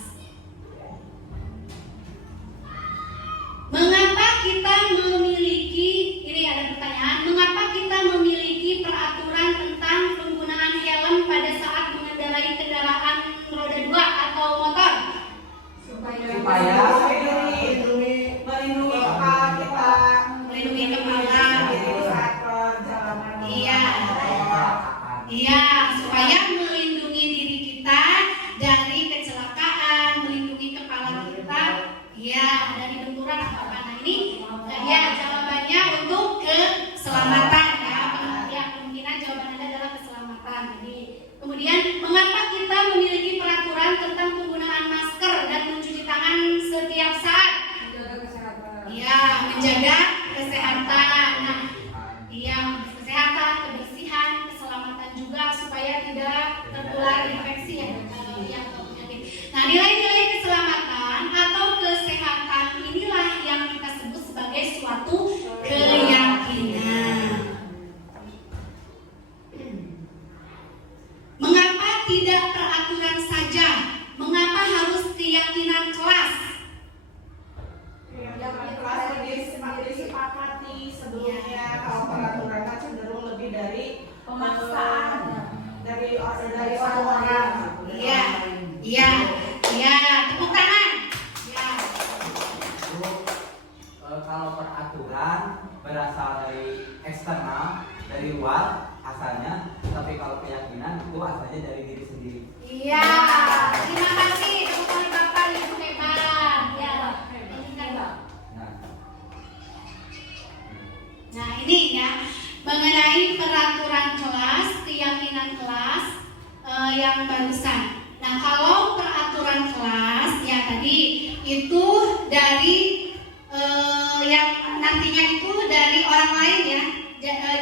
Mengapa kita memiliki, ini ada pertanyaan, mengapa kita memiliki peraturan tentang penggunaan helm pada saat mengendarai kendaraan roda 2 atau motor? Supaya melindungi kepala kita, Melindungi kepala. saat perjalanan. Iya. Iya, supaya melindungi diri kita dari kecelakaan, melindungi kepala kita, ya, dari benturan atau apa. Nah ini, ya jawabannya untuk keselamatan ya. Ya, kemungkinan jawaban Anda adalah keselamatan. Jadi, kemudian mengapa kita memiliki peraturan tentang penggunaan masker dan mencuci tangan setiap saat? Menjaga kesehatan. Iya, menjaga kesehatan. Nah, iya, kesehatan, kebersihan, keselamatan juga supaya tidak tertular infeksi ya, atau penyakit. Nah, nilai-nilai keselamatan atau kesehatan inilah yang kita sebut sebagai suatu keyakinan. Mengapa tidak peraturan saja? Mengapa harus keyakinan kelas? Yang kelas disepakati sebelumnya. Kalau peraturan kan cenderung lebih dari pemaksaan dari orang. Iya, iya, iya. Tepuk tangan. Ya. Kalau peraturan berasal dari eksternal, dari luar asalnya, tapi kalau keyakinan itu asalnya dari diri sendiri. Iya. Terima kasih. Tepuk tangan Bapak, Ibu hebat. Ya. Nah, Nah, ini ya mengenai peraturan kelas, keyakinan kelas yang barusan. Nah, kalau peraturan kelas ya tadi itu dari yang nantinya itu dari orang lain ya.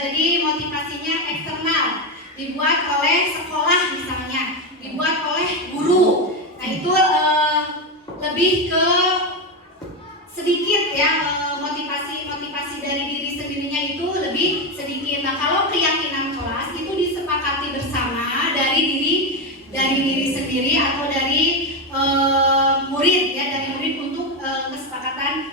Jadi motivasinya eksternal, dibuat oleh sekolah misalnya, dibuat oleh guru. Nah, itu lebih ke sedikit ya, motivasi dari diri sendirinya itu lebih sedikit. Nah, kalau keyakinan kelas itu disepakati bersama dari diri sendiri atau dari murid ya, dari murid untuk kesepakatan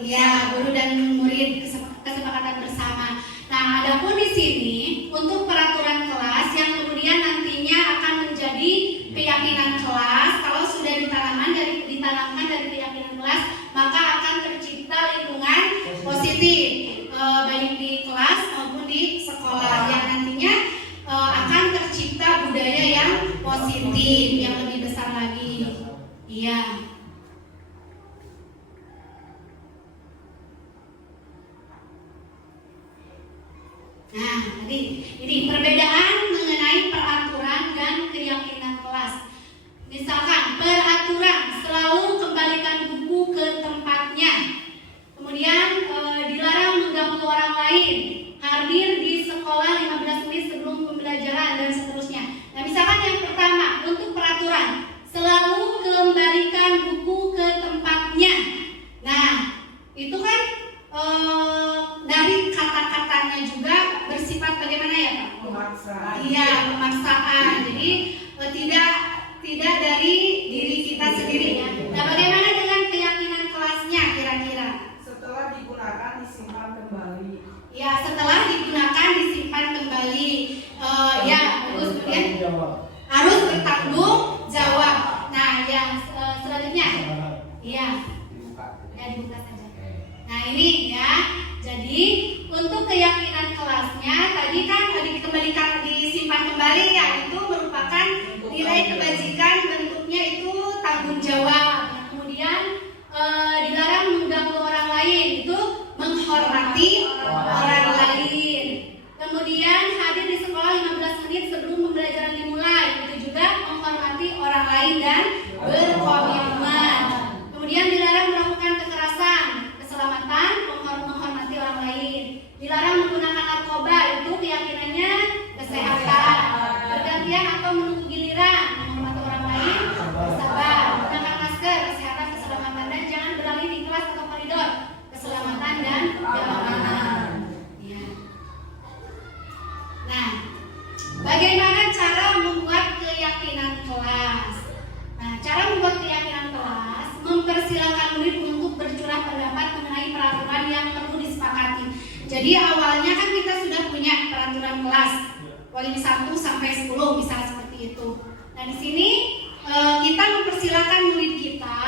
ya, guru dan murid kesepakatan bersama. Nah, adapun di sini untuk peraturan kelas yang kemudian nantinya akan menjadi keyakinan kelas, kalau sudah ditanamkan dari keyakinan kelas, maka akan tercipta lingkungan positif baik di kelas maupun di sekolah yang nantinya akan tercipta budaya yang positif yang lebih besar lagi. Iya. Nah, tadi ini perbedaan mengenai peraturan dan keyakinan kelas. Misalkan peraturan selalu kembalikan buku ke tempatnya. Kemudian dilarang mengganggu orang lain, hadir di sekolah 15 menit sebelum pembelajaran dan seterusnya. Nah, misalkan yang pertama untuk peraturan selalu kembalikan buku ke tempatnya. Nah, itu kan dari kata-katanya juga bersifat bagaimana ya Pak? Pemaksaan. Iya, pemaksaan. Jadi tidak dari diri kita sendiri ya. Nah, bagaimana dengan keyakinan kelasnya kira-kira? Setelah digunakan disimpan kembali. Ya, setelah digunakan disimpan kembali. Ya, bagus. Kemudian harus bertanggung jawab. Nah, yang selanjutnya, iya, ya dibuka saja. Nah, ini ya. Jadi untuk keyakinan kelasnya tadi kan dikembalikan, disimpan kembali ya, itu merupakan nilai kebajikan, bentuknya itu tanggung jawab. Nah, kemudian dilarang mengganggu orang lain, itu menghormati orang lain. Kemudian hadir di sekolah 15 menit sebelum pembelajaran dimulai, itu juga menghormati orang lain dan berkomitmen. Kemudian dilarang melakukan kekerasan, keselamatan, menghormati orang lain. Dilarang menggunakan narkoba, itu keyakinannya kesehatan. Bergantian atau menunggu giliran, menghormati orang Jadi awalnya kan kita sudah punya peraturan kelas poin 1 sampai 10 misalnya seperti itu. Nah di sini kita mempersilakan murid kita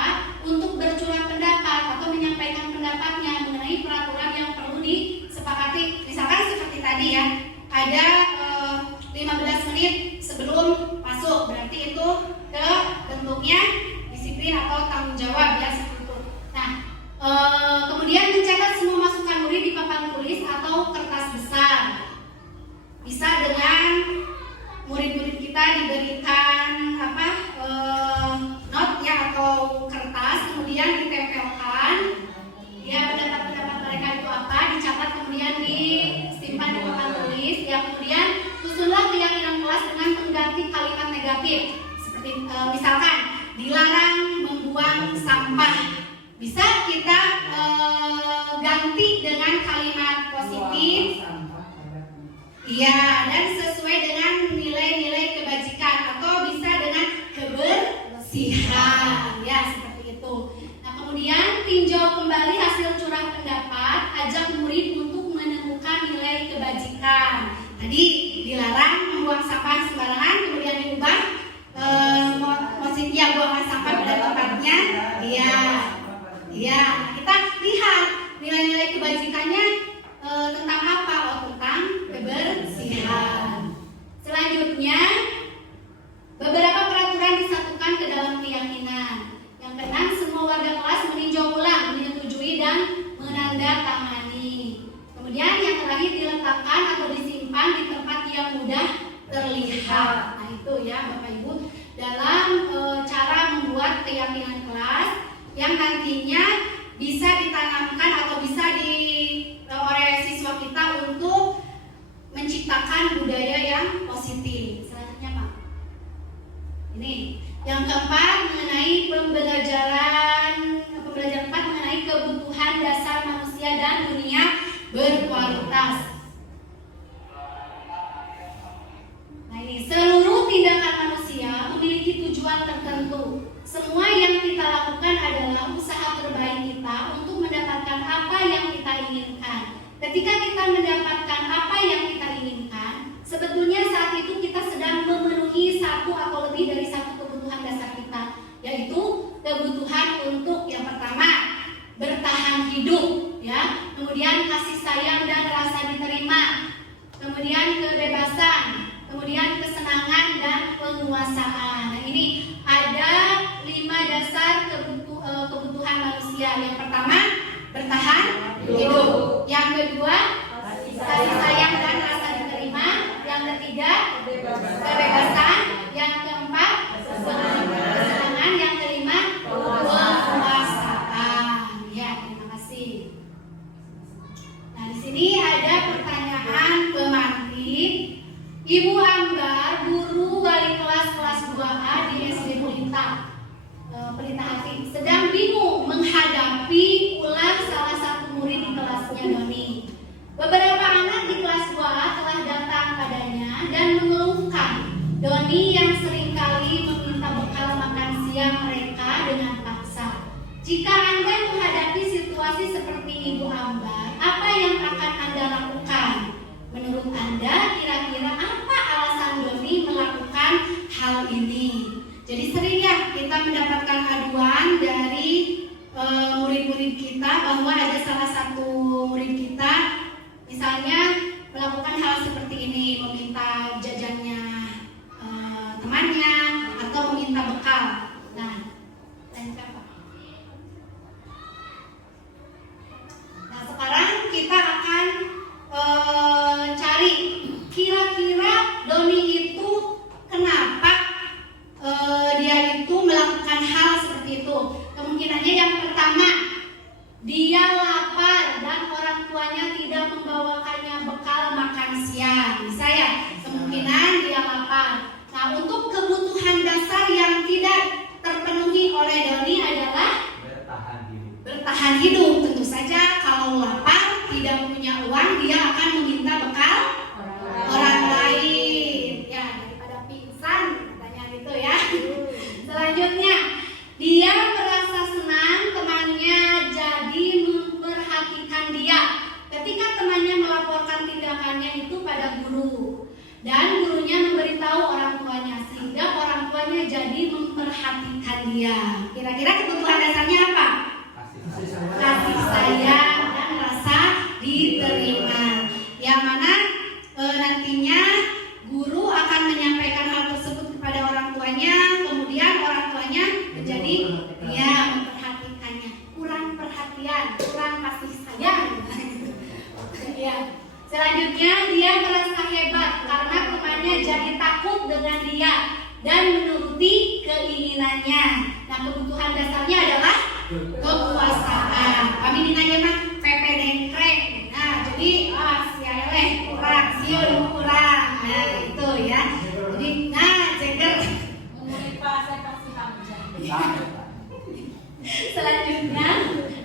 untuk bercurah pendapat atau menyampaikan pendapatnya mengenai peraturan yang perlu disepakati. Misalkan seperti tadi ya, ada 15 menit sebelum masuk, berarti itu ke bentuknya disiplin atau tanggung jawab ya seperti itu. Nah, kemudian mencatat semua masukan murid di papan tulis atau kertas besar. Bisa dengan murid-murid kita diberikan not ya atau kertas, kemudian ditempelkan ya pendapat-pendapat mereka itu apa, dicatat kemudian disimpan di papan tulis ya. Kemudian susunlah keyakinan kelas dengan mengganti kalimat negatif seperti misalkan dilarang membuang sampah, bisa kita ganti dengan kalimat positif iya, dan sesuai dengan nilai-nilai kebajikan atau bisa dengan kebersihan ya seperti itu. Nah kemudian tinjau kembali hasil curah pendapat, ajak murid untuk menemukan nilai kebajikan. Tadi dilarang membuang sampah sembarangan, kemudian diubah maksudnya buanglah sampah pada tempatnya. Iya, iya. Kita lihat nilai-nilai kebajikannya tentang apa? Oh, tentang kebersihan. Selanjutnya, beberapa peraturan disatukan ke dalam keyakinan. Yang keenam, semua warga kelas meninjau ulang, menyetujui dan menandatangani. Kemudian yang terakhir diletakkan atau disimpan di tempat yang mudah terlihat. Nah itu ya Bapak Ibu dalam cara membuat keyakinan kelas yang nantinya bisa ditanamkan atau bisa oleh siswa kita untuk menciptakan budaya yang positif. Selanjutnya Pak. Ini yang keempat mengenai pembelajaran 4 mengenai kebutuhan dasar manusia dan dunia berkualitas. Nah ini seluruh tindakan manusia memiliki tujuan tertentu. Semua yang kita lakukan adalah usaha terbaik kita untuk mendapatkan apa yang kita inginkan. Ketika kita mendapatkan apa yang kita inginkan, sebetulnya saat itu kita sedang memenuhi satu atau lebih dari satu kebutuhan dasar kita, yaitu kebutuhan untuk yang pertama bertahan hidup, ya, kemudian kasih sayang dan rasa diterima, kemudian kebebasan, kemudian kesenangan dan penguasaan. Nah ini ada 5 dasar kebutuhan manusia. Yang pertama bertahan hidup, yang kedua kasih sayang dan rasa diterima, yang ketiga kebebasan, yang keempat kesenangan, yang kelima penguasaan. Ya, terima kasih. Nah di sini ada pertanyaan pemantik. Ibu Ambar, guru wali kelas 2A di SD Pelita Hati, sedang bingung menghadapi ulah salah satu murid di kelasnya Doni. Beberapa anak di kelas 2A telah datang padanya dan mengeluhkan Doni yang seringkali meminta bekal makan siang mereka dengan paksa. Jika Anda menghadapi situasi seperti Ibu Ambar, apa yang akan Anda lakukan? Menurut Anda, kira-kira apa alasan Doni melakukan hal ini? Jadi sering ya kita mendapatkan aduan dari murid-murid kita bahwa ada salah satu murid kita misalnya melakukan hal seperti ini, meminta jajannya temannya atau meminta bekal. Nah, lanjutkan Pak. Nah sekarang kita akan cari kira-kira Doni itu kenapa dia itu melakukan hal seperti itu. Kemungkinannya yang pertama, dia lapar dan orang tuanya tidak membawakannya bekal makan siang. Bisa ya? Kemungkinan dia lapar. Nah untuk kebutuhan dasar yang tidak terpenuhi oleh Doni adalah bertahan hidup. Tentu saja kalau lapar, tidak punya uang, dia akan meminta bekal orang lain. Ya, daripada pingsan, pertanyaan itu ya. Selanjutnya, dia merasa senang temannya jadi memperhatikan dia. Ketika temannya dan gurunya memberitahu orang tuanya sehingga orang tuanya jadi memperhatikan dia. Kira-kira kebutuhan dasarnya apa? Kasih sayang dan rasa diterima. Yang mana nantinya guru akan menyampaikan hal tersebut kepada orang tuanya, kemudian orang tuanya menjadi memperhatikannya. Kurang perhatian, kurang kasih sayang. Ya. Selanjutnya dia merasa hebat karena temannya jadi takut dengan dia dan menuruti keinginannya. Nah, kebutuhan dasarnya adalah kekuasaan. Kami dinanya mah PPDKREN. Nah, jadi sialeh kurang, siun kurang. Nah, itu ya. Jadi, ceker. Selanjutnya,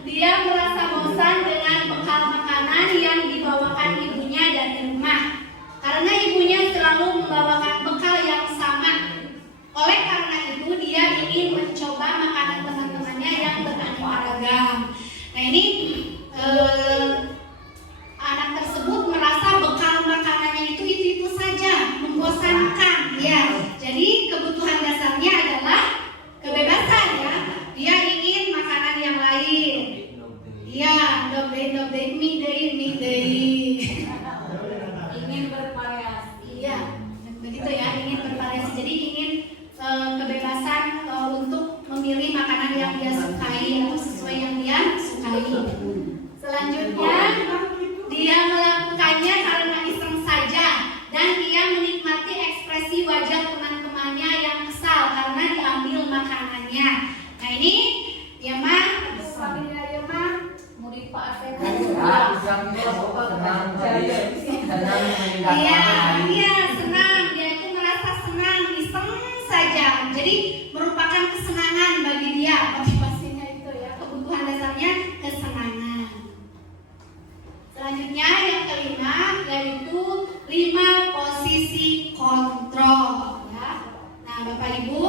dia merasa bosan dengan bekal makanan yang dibawakan ibunya dari rumah. Karena ibunya selalu membawakan bekal yang sama. Oleh karena itu, dia ingin mencoba makanan teman-temannya yang beraneka ragam. Nah, ini anak tersebut merasa bekal makanannya itu saja, membosankan ya. Jadi kebutuhan dasarnya adalah kebebasan ya. Dia ingin makanan yang lain. Iya, mie dei. Ingin bervariasi. Iya, begitu ya, ingin bervariasi. Jadi ingin kebebasan untuk memilih makanan yang dia sukai atau sesuai yang dia sukai. Selanjutnya, dia melakukannya karena iseng saja dan dia menikmati ekspresi wajah teman-temannya yang kesal karena diambil makanannya. Nah, ini dia mah murid Pak Asep. Iya, senang. Dia itu merasa senang, iseng saja. Jadi merupakan kesenangan bagi dia. Motivasinya itu ya, kebutuhan dasarnya kesenangan. Selanjutnya yang kelima yaitu 5 posisi kontrol. Ya. Nah, Bapak Ibu,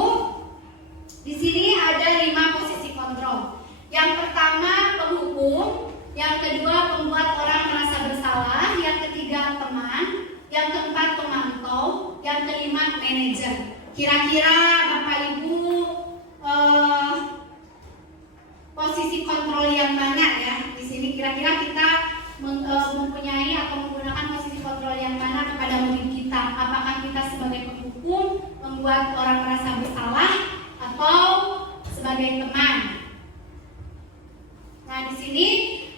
di sini ada 5 posisi kontrol. Yang pertama penghukum, yang kedua pembuat orang merasa bersalah, yang ketiga teman, yang keempat pemantau, yang kelima manajer. Kira-kira Bapak Ibu posisi kontrol yang mana ya? Di sini kira-kira kita mempunyai atau menggunakan posisi kontrol yang mana kepada murid kita? Apakah kita sebagai penghukum, membuat orang merasa bersalah, atau sebagai teman? Nah, di sini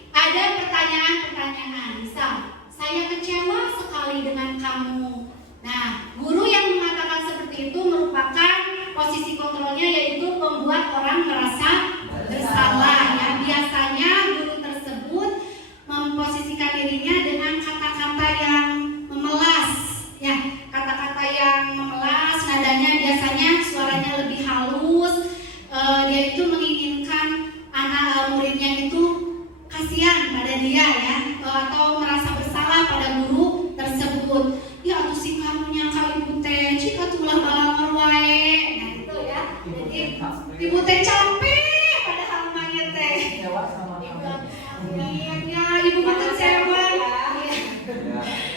ada pertanyaan-pertanyaan. Misal, saya kecewa sekali dengan kamu. Nah, guru yang mengatakan seperti itu merupakan posisi kontrolnya yaitu membuat orang merasa bersalah. Ya, biasanya guru tersebut memposisikan dirinya dengan kata-kata yang memelas. Ya, kata-kata yang memelas, nadanya biasanya suaranya lebih halus. Dia itu menginginkan anak muridnya itu kasihan pada dia ya, atau merasa bersalah pada guru tersebut. Ya atuh si karunya ka ibu teh cik atuh ulah balamar wae. Nah itu ya. Jadi ibu teh capek padahal mah teh. Ibu mah kecewa.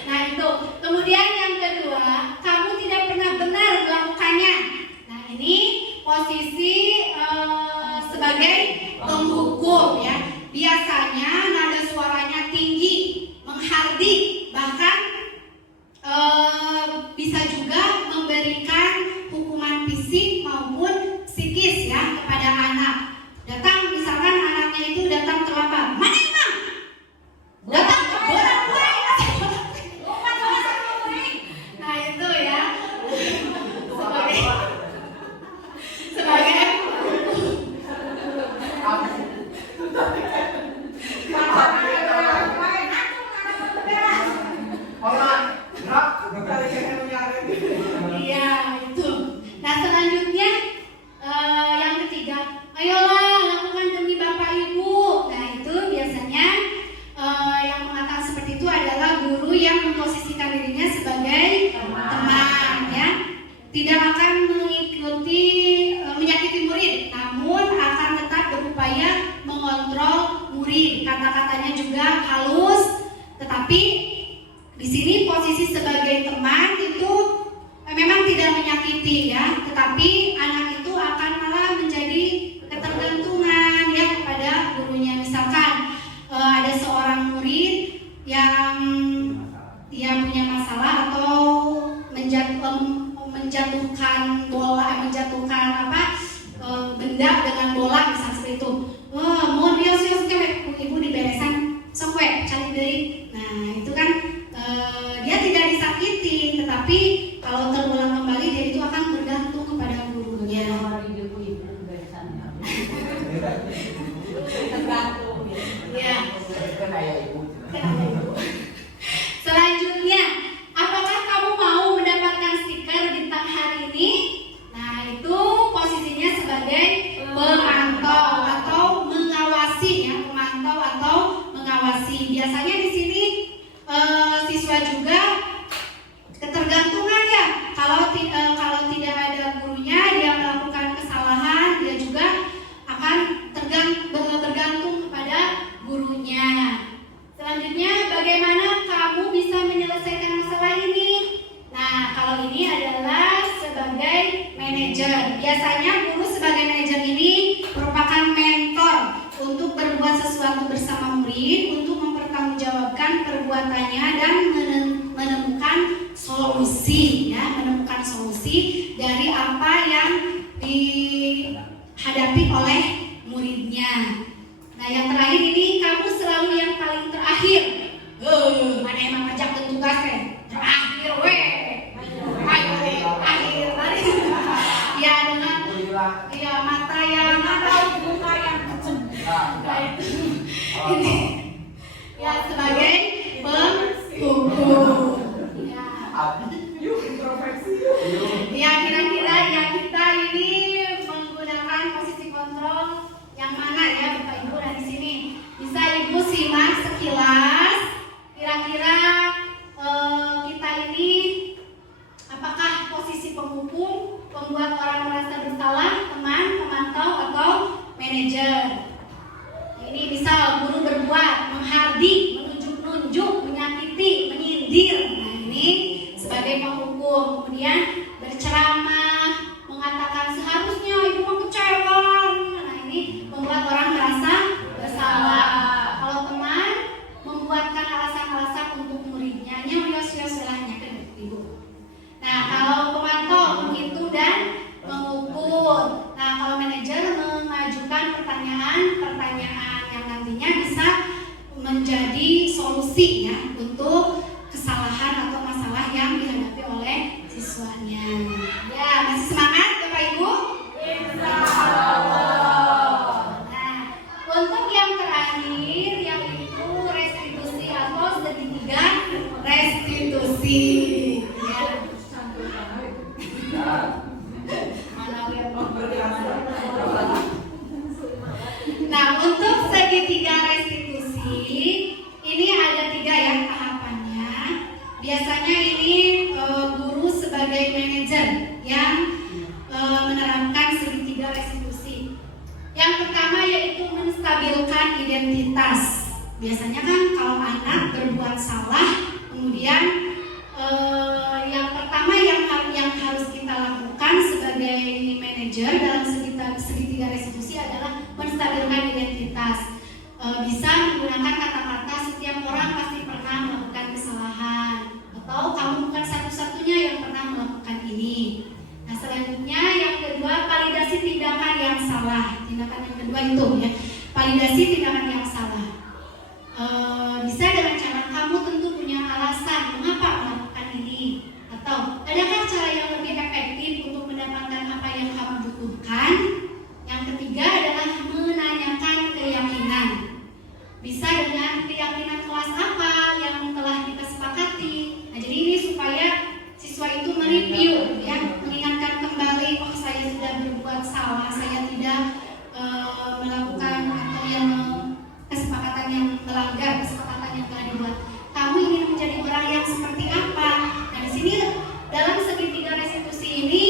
Nah itu. Kemudian yang kedua, kamu tidak pernah benar melakukannya. Nah ini posisi sebagai penghukum ya. Biasanya nada suaranya tinggi, menghardik, bahkan bisa juga memberikan hukuman fisik maupun psikis ya kepada anak. Datang misalkan anaknya itu datang terlambat, mana emang? Datang bolak-balik. Nah itu ya sebagai iya itu. Nah selanjutnya benda dengan bola misalnya seperti itu. Wah, mau dia ibu diberesan sok we cari deui. Nah, itu kan dia tidak disakiti, tetapi kalau terulang kembali dia itu akan bergantung kepada gurunya. Ya. Selanjutnya, apakah kamu mau mendapatkan stiker bintang hari ini? Nah, itu posisinya sebagai pemantau atau mengawasi ya, pemantau atau mengawasi. Biasanya di sini siswa juga ketergantungan ya. Kalau tidak ada gurunya, dia melakukan kesalahan, dia juga akan bergantung kepada gurunya. Selanjutnya, bagaimana kamu bisa menyelesaikan masalah ini? Nah, kalau ini adalah sebagai manajer. Biasanya guru sebagai manajer ini merupakan mentor untuk berbuat sesuatu bersama murid, untuk mempertanggungjawabkan perbuatannya dan menemukan solusi, ya, menemukan solusi dari apa yang dihadapi oleh muridnya. Nah, yang terakhir ini kamu selalu yang paling terakhir. Mana emang ngajak tugas terakhir akhir. Ya, dengan ya mata yang buka yang ini ya sebagai penghukum. Ya, kira-kira yang kita ini menggunakan posisi kontrol yang mana ya Bapak Ibu? Nah, di sini bisa Ibu simak sekilas. Kira-kira kita ini apakah posisi penghukum, pembuat orang merasa bersalah, teman, pemantau, atau manajer? Ini bisa guru berbuat, menghardik, menunjuk-nunjuk, menyakiti, menyindir. Nah, ini sebagai penghukum. Kemudian berceramah, mengatakan seharusnya ibu mau kecewa. Nah, ini membuat orang merasa bersalah. Kalau teman, membuatkan alasan-alasan untuk muridnya, nyos-nyos-nyosnya kan ibu. Nah, kalau pemantau menghitung dan mengukur. Nah, kalau manajer mengajukan pertanyaan yang nantinya bisa menjadi solusi ya untuk kesalahan atau masalah yang dihadapi oleh siswanya. Ya, masih semangat Bapak Ibu? Nah, untuk yang terakhir yaitu restitusi atau segitiga restitusi. Nah, untuk segitiga restitusi ini ada 3 ya tahapannya. Biasanya ini guru sebagai manajer yang menerapkan segitiga restitusi. Yang pertama yaitu menstabilkan identitas. Biasanya kan kalau anak berbuat salah, kemudian yang pertama yang harus kita lakukan sebagai manajer dalam segitiga restitusi adalah menstabilkan identitas. Bisa menggunakan kata-kata setiap orang pasti pernah melakukan kesalahan, atau kamu bukan satu-satunya yang pernah melakukan ini. Nah, selanjutnya yang kedua, validasi tindakan yang salah. Tindakan yang kedua itu ya, validasi tindakan yang salah. Bisa dengan cara kamu tentu punya alasan mengapa melakukan ini, atau adakah cara yang lebih efektif untuk mendapatkan apa yang kamu butuhkan. Yang ketiga adalah menanyakan keyakinan. Bisa dengan keyakinan kelas apa yang telah kita sepakati. Nah, jadi ini supaya siswa itu mereview ya, mengingatkan kembali, oh saya sudah berbuat salah, saya tidak melakukan atau yang kesepakatan yang melanggar kesepakatan yang telah dibuat. Kamu ingin menjadi orang yang seperti apa? Nah, di sini dalam segitiga restitusi ini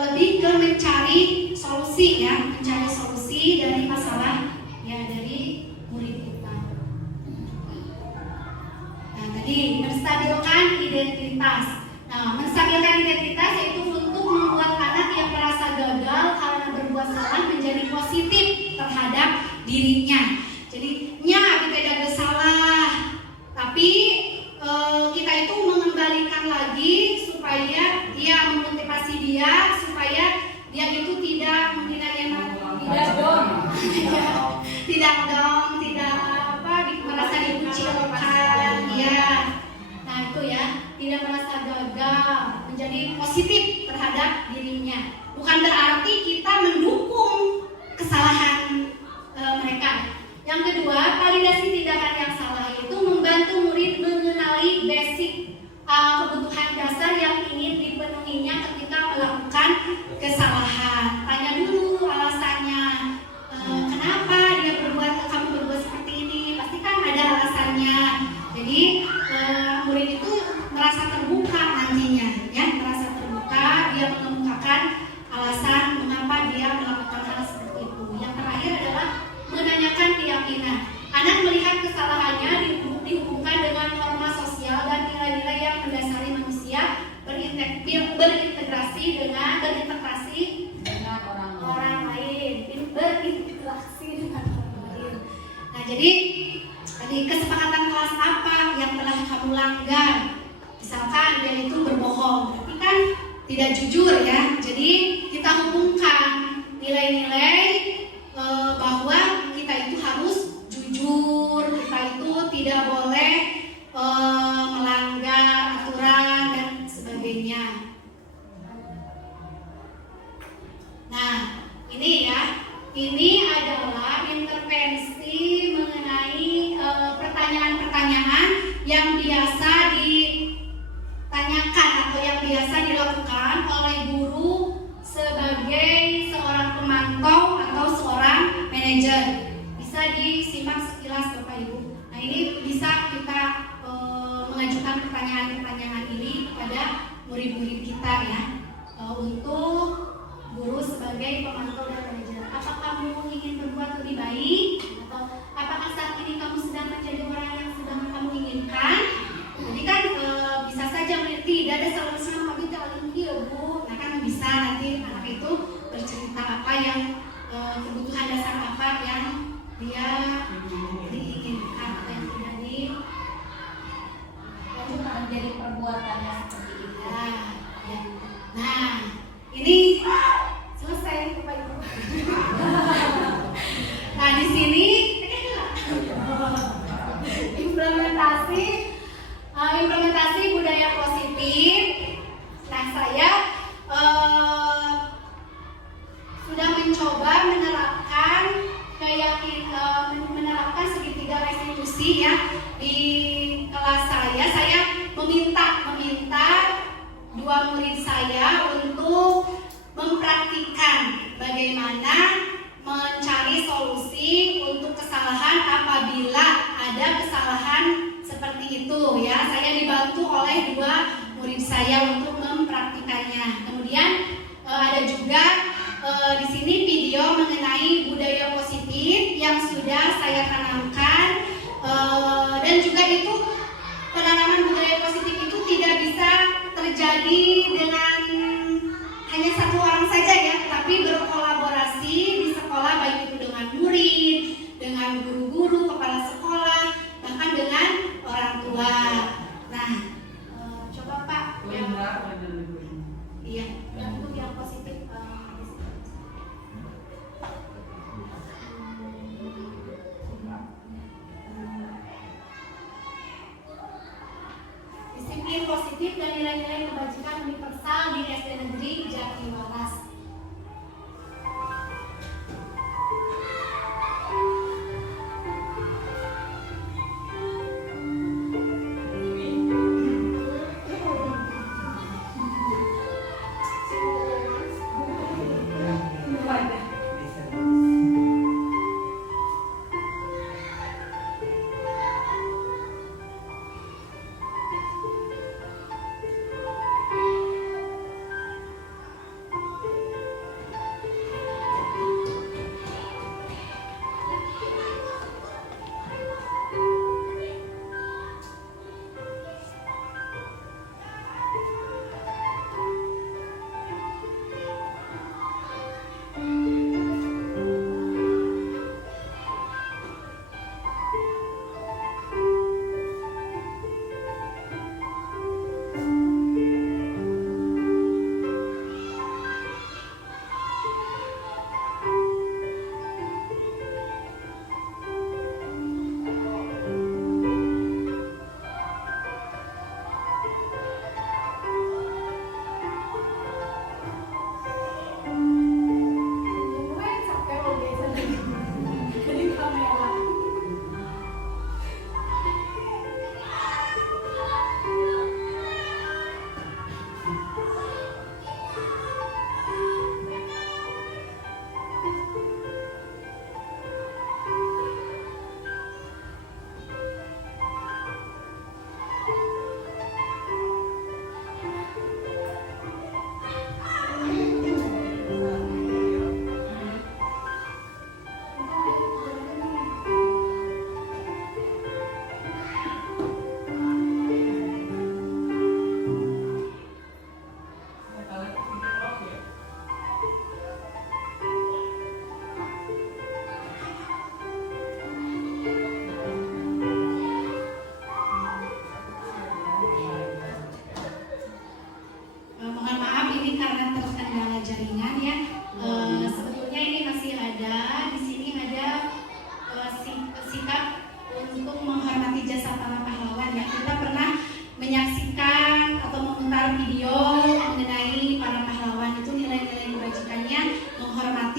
lebih ke mencari solusi ya, mencari solusi dari masalah ya dari murid kita. Nah, tadi menstabilkan identitas. Nah, menstabilkan identitas yaitu untuk membuat anak yang merasa gagal karena berbuat salah menjadi positif terhadap dirinya. Jadi, kita tidak salah, tapi kita itu mengembalikan lagi supaya dia memotivasi dia, supaya dia itu tidak tidak dong, tidak apa, merasa dikucilkan, ya. Nah itu ya, tidak merasa gagal, menjadi positif terhadap dirinya. Bukan berarti kita mendukung kesalahan mereka. Yang kedua, validasi tindakan yang salah itu membantu murid mengenali basic kebutuhan dasar yang ingin dipenuhinya ketika melakukan kesalahan. Tanya dulu alasannya, kenapa kamu berbuat seperti ini? Pasti kan ada alasannya. Jadi murid itu merasa terbuka nantinya, ya, merasa terbuka. Dia mengemukakan alasan mengapa dia melakukan hal seperti itu. Yang terakhir adalah menanyakan keyakinan. Anak melihat kesalahannya dihubungkan dengan norma sosial dan nilai-nilai yang mendasari manusia, berintegrasi dengan orang lain, berinteraksi dengan orang lain. Nah, jadi kesepakatan kelas apa yang telah kamu langgar? Misalkan dia itu berbohong, berarti kan tidak jujur ya. Jadi kita hubungkan nilai-nilai bahwa kita itu harus jujur, kita itu tidak boleh melanggar aturan dan sebagainya. Nah, ini ya, ini adalah intervensi mengenai pertanyaan-pertanyaan yang biasa ditanyakan atau yang biasa dilakukan oleh guru sebagai seorang pemantau atau seorang manajer. Bisa disimak sekilas Bapak Ibu. Nah, ini bisa kita mengajukan pertanyaan-pertanyaan ini kepada murid-murid kita ya, untuk guru sebagai pemantau dan manajer. Apa kamu ingin berbuat lebih baik? Atau apakah saat ini kamu sedang menjadi orang yang sedang kamu inginkan? Jadi kan bisa saja tidak ada salah senang tapi tak ya Bu. Nah kan bisa nanti anak itu bercerita apa yang kebutuhan dasar apa yang dia diinginkan atau yang tidak menjadi perbuatannya seperti itu. Ya. Nah, ini selesai Bapak Ibu. Nah, di sini implementasi budaya positif. Nah, saya sudah mencoba menerapkan menerapkan segitiga restitusi ya di kelas saya. Saya meminta dua murid saya untuk mempraktikkan bagaimana mencari solusi untuk kesalahan apabila ada kesalahan seperti itu ya. Saya dibantu oleh dua murid saya untuk mempraktikannya. Kemudian ada juga di sini video mengenai budaya positif yang sudah saya tanamkan, dan juga itu penanaman budaya positif itu tidak bisa terjadi dengan hanya satu orang saja ya, tapi berkolaborasi di sekolah, baik itu dengan murid, dengan guru-guru, kepala sekolah, bahkan dengan orang tua. Nah, coba Pak yang iya, yang untuk yang positif. Disiplin positif dan nilai-nilai kebajikan universal di SD Negeri Jatiwaras.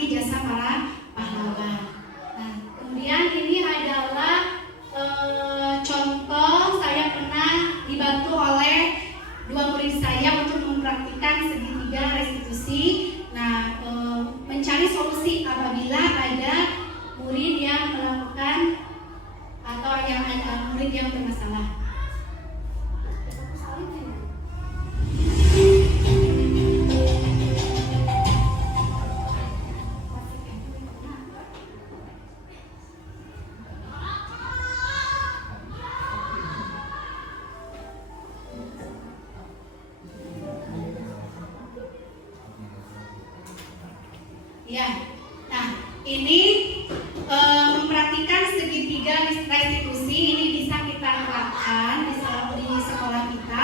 jasa para pahlawan. Nah, kemudian ini adalah contoh saya pernah dibantu oleh 2 murid saya untuk mempraktikkan segitiga restitusi. Nah, mencari solusi apabila ada murid yang melakukan atau yang ada murid yang bermasalah. Ya, nah ini mempraktikkan segitiga restitusi ini bisa kita terapkan di sekolah kita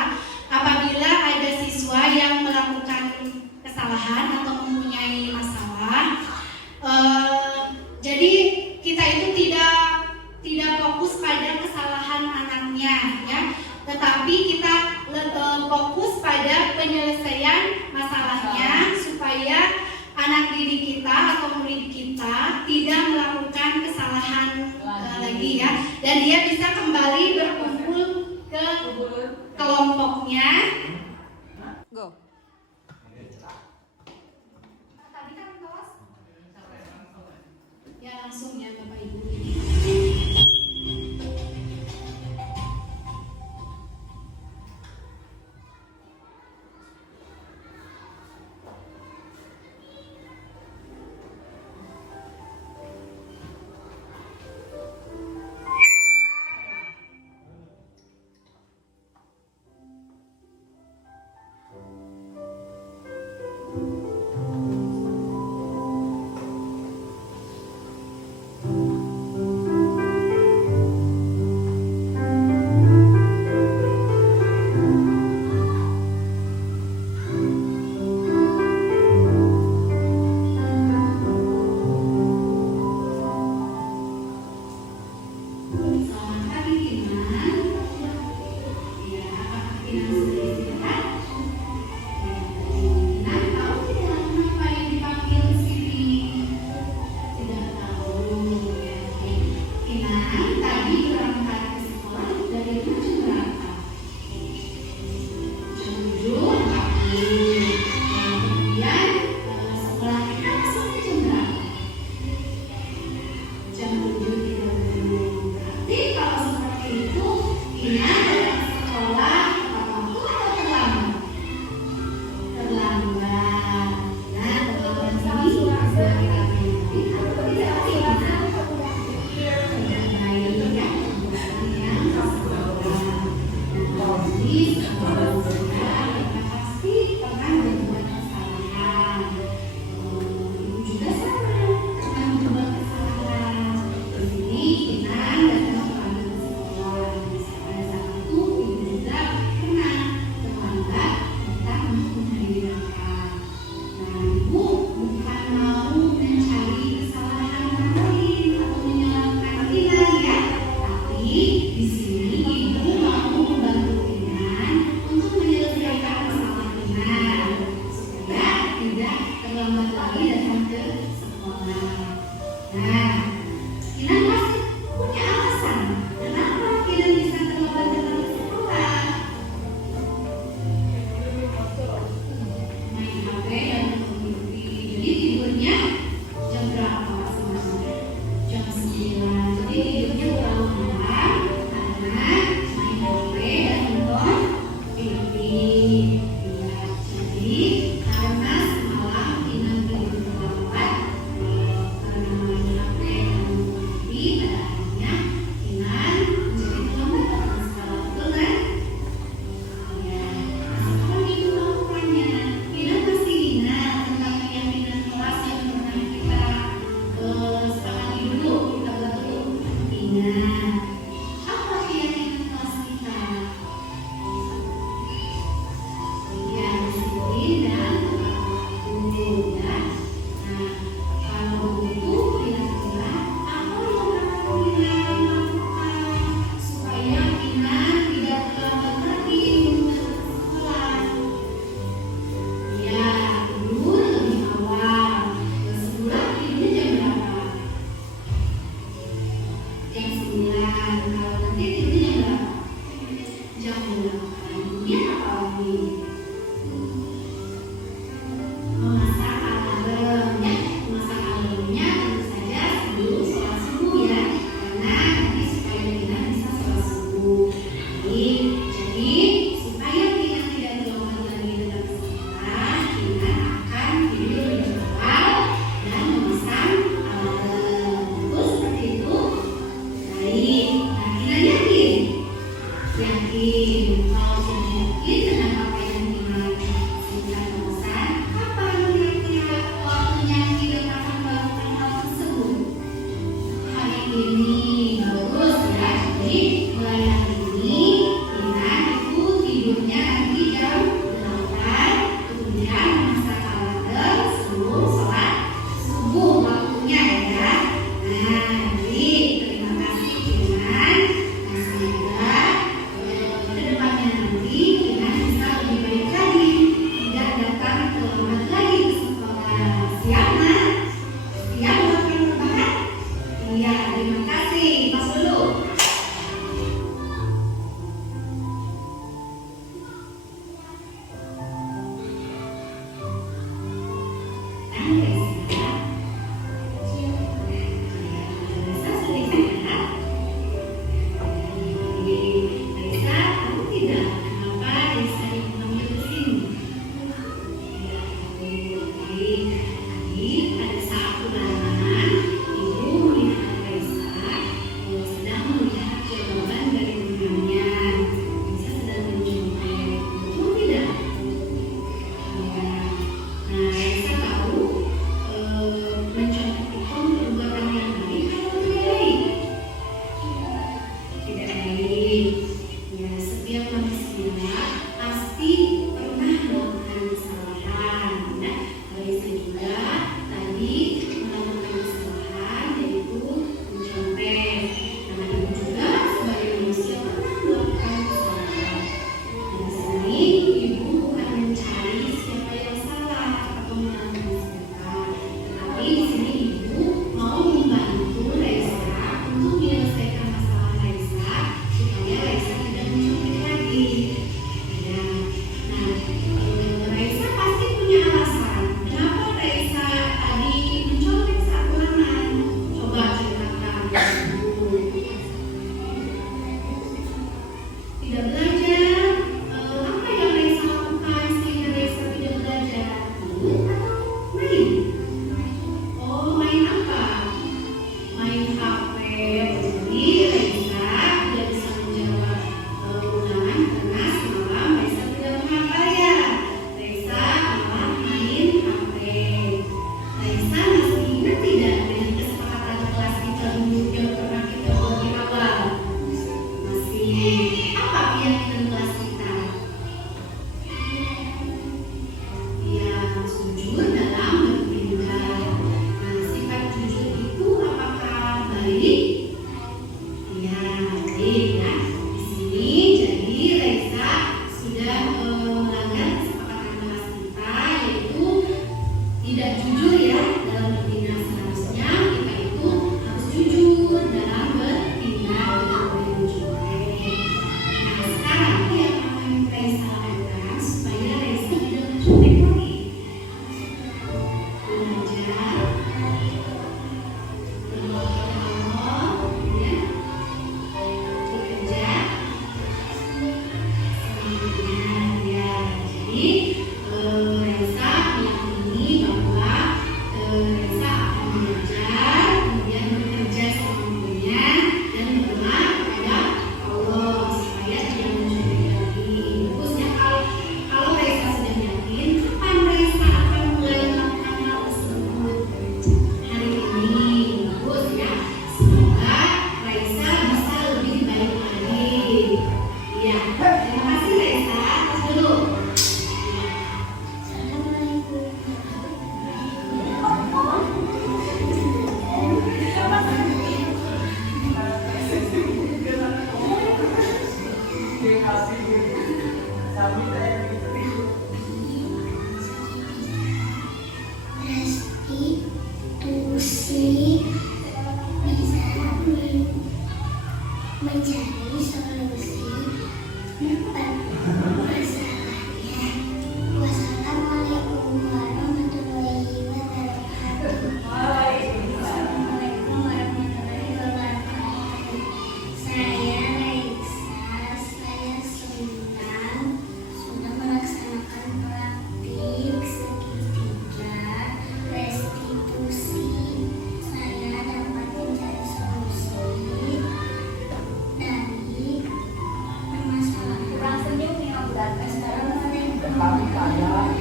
apabila ada siswa yang melakukan kesalahan atau mempunyai masalah. Jadi kita itu tidak fokus pada kesalahan anaknya, ya, tetapi kita fokus pada penyelesaian masalahnya supaya anak didik kita atau murid kita tidak melakukan kesalahan lagi, ya, dan dia bisa kembali berkumpul ke kelompoknya. Go. Tadi kan kelas ya langsung ya Bapak Ibu. Raisa? Raisa sudah istirahat? Raisa, tahu tidak kenapa Raisa dipanggil ke sini? Tadi pada saat ulangan, Ibu melihat Raisa sedang melihat jawaban dari temannya. Raisa sedang mencontek, betul tidak? Ya. Nah, Raisa tahu mencontek itu perbuatan yang baik atau tidak baik? Tidak baik. Ya, setiap manusia pasti pernah melakukan kesalahan. Ya, Raisa juga tadi melakukan kesalahan yaitu mencontek. Karena ibu juga sebagai manusia pernah melakukan kesalahan. Dan di sini ibu bukan mencari siapa yang salah atau menyalahkan siapa, tetapi di sini ibu mau membantu Raisa untuk menyelesaikan masalah Raisa supaya Raisa tidak mencontek lagi. Ya. Nah, Raisa pasti punya alasan kenapa Raisa tadi mencontek saat ulangan. Coba ceritakan. Tidak belajar. Apa yang Raisa lakukan sehingga Raisa tidak belajar? Atau main? Oh, main apa? Main HP. Jadi Raisa tidak bisa menjawab ulangan karena semalam Raisa tidak menghafal ya. Raisa malah main HP. Raisa masih ingat tidak dengan kesepakatan kelas kita dulu yang pernah kita buat di awal? Masih. Apa keyakinan kelas kita? Ya, jujur dalam bertindak. Nah, sifat jujur itu apakah baik? Ya, baik ya. Di sini jadi Raisa sudah melanggar kesepakatan kelas kita yaitu tidak jujur ya dalam bertindak. Seharusnya kita itu harus jujur dalam bertindak, tidak boleh mencontek. Nah, sekarang yang akan Raisa lakukan supaya Raisa tidak mencontek lagi. Belajar, berdoa, ya, bekerja, selanjutnya ya. Jadi Raisa meyakini bahwa Raisa akan belajar, kemudian bekerja semampunya dan berdoa kepada Allah supaya tidak mencontek lagi. Bagusnya kalau Raisa sudah yakin, kapan Raisa akan mulai melakukan hal tersebut? Hari ini. Bagus ya. Semoga Raisa bisa lebih baik lagi. Ya, terima kasih Raisa. Terus dulu. Restitusi bisa mencari solusi masalahnya. Wassalamualaikum warahmatullahi wabarakatuh. Assalamualaikum warahmatullahi wabarakatuh. Saya Raisa, saya senang sudah melaksanakan praktik segitiga restitusi. Saya dapat mencari solusi dari permasalahan. Kurang senyum nih Om Dan. Kami kaya.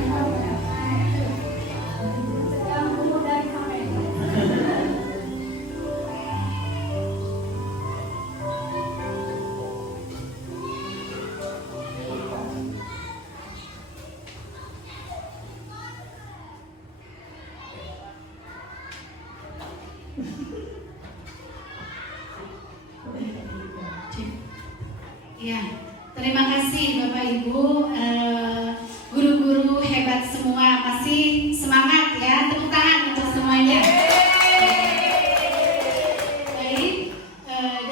Sedang dari kamera. Ya, terima kasih Bapak Ibu, guru-guru hebat semua, masih semangat ya, tepuk tangan untuk semuanya. Baik,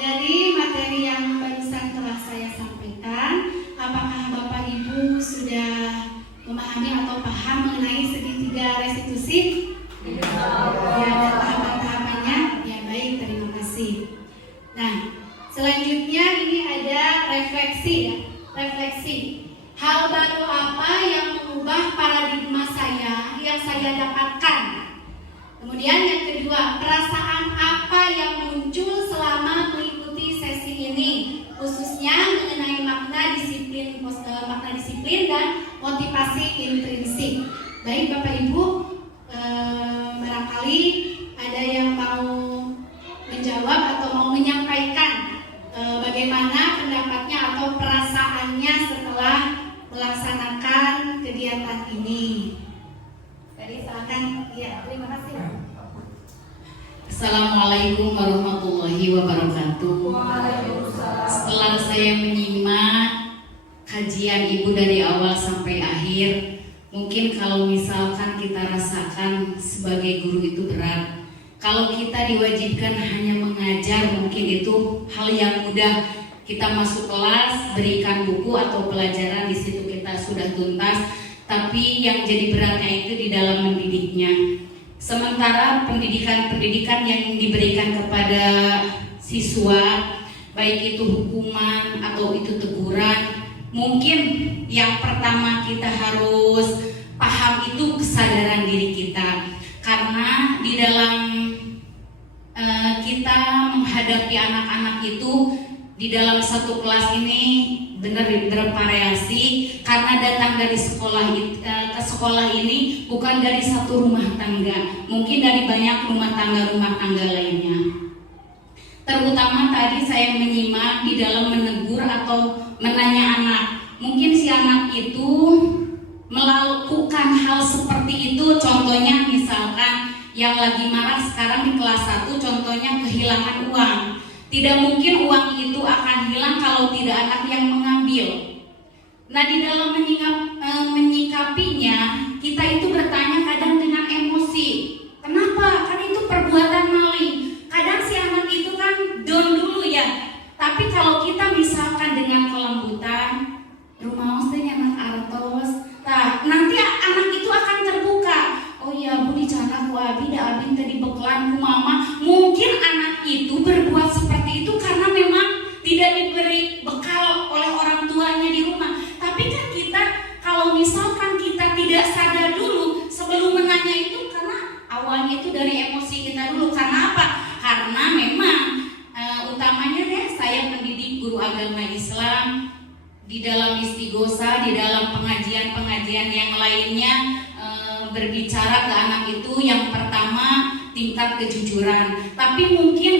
dari materi yang barusan telah saya sampaikan, apakah Bapak Ibu sudah memahami atau paham mengenai segitiga restitusi? Ya, ada tahapan-tahapannya. Ya baik, terima kasih. Nah, selanjutnya ini ada refleksi ya. Refleksi. Hal baru apa yang mengubah paradigma saya yang saya dapatkan? Kemudian yang kedua, perasaan apa yang muncul selama mengikuti sesi ini, khususnya mengenai makna disiplin dan motivasi intrinsik. Baik Bapak Ibu, barangkali ada yang mau menjawab atau mau menyampaikan bagaimana pendapatnya atau perasaannya setelah melaksanakan kegiatan ini. Jadi silakan. Ya, terima kasih. Assalamualaikum warahmatullahi wabarakatuh. Setelah saya menyimak kajian Ibu dari awal sampai akhir, mungkin kalau misalkan kita rasakan sebagai guru itu berat. Kalau kita diwajibkan hanya mengajar, mungkin itu hal yang mudah. Kita masuk kelas, berikan buku atau pelajaran, di situ kita sudah tuntas. Tapi yang jadi beratnya itu di dalam mendidiknya. Sementara pendidikan yang diberikan kepada siswa, baik itu hukuman atau itu teguran, mungkin yang pertama kita harus paham itu kesadaran diri kita. Karena di dalam kita menghadapi anak-anak itu, di dalam satu kelas ini benar bervariasi, karena datang dari ke sekolah ini bukan dari satu rumah tangga, mungkin dari banyak rumah tangga lainnya. Terutama tadi saya menyimak di dalam menegur atau menanya anak, mungkin si anak itu melakukan hal seperti itu. Contohnya misalkan yang lagi marah sekarang di kelas 1, contohnya kehilangan uang. Tidak mungkin uang itu akan hilang kalau tidak anak yang mengambil. Nah, di dalam menyikapinya, kita itu bertanya kadang dengan emosi. Kenapa? Kan itu perbuatan maling. Kadang si anak itu kan down dulu ya. Tapi kalau kita misalkan dengan kelembutan, rumah maksudnya anak artos, nah nanti anak itu akan terbuka. Oh iya Bu, di sana ku abi da abin tadi bekelan ku mama. Mungkin anak itu berbuat seperti itu karena memang tidak diberi bekal oleh orang tuanya di rumah. Tapi kan kita, kalau misalkan kita tidak sadar dulu sebelum menanya itu, karena awalnya itu dari emosi kita dulu. Karena apa? Karena memang utamanya ya saya mendidik guru agama Islam, di dalam istighosa, di dalam pengajian-pengajian yang lainnya, berbicara ke anak itu yang pertama tingkat kejujuran. Tapi mungkin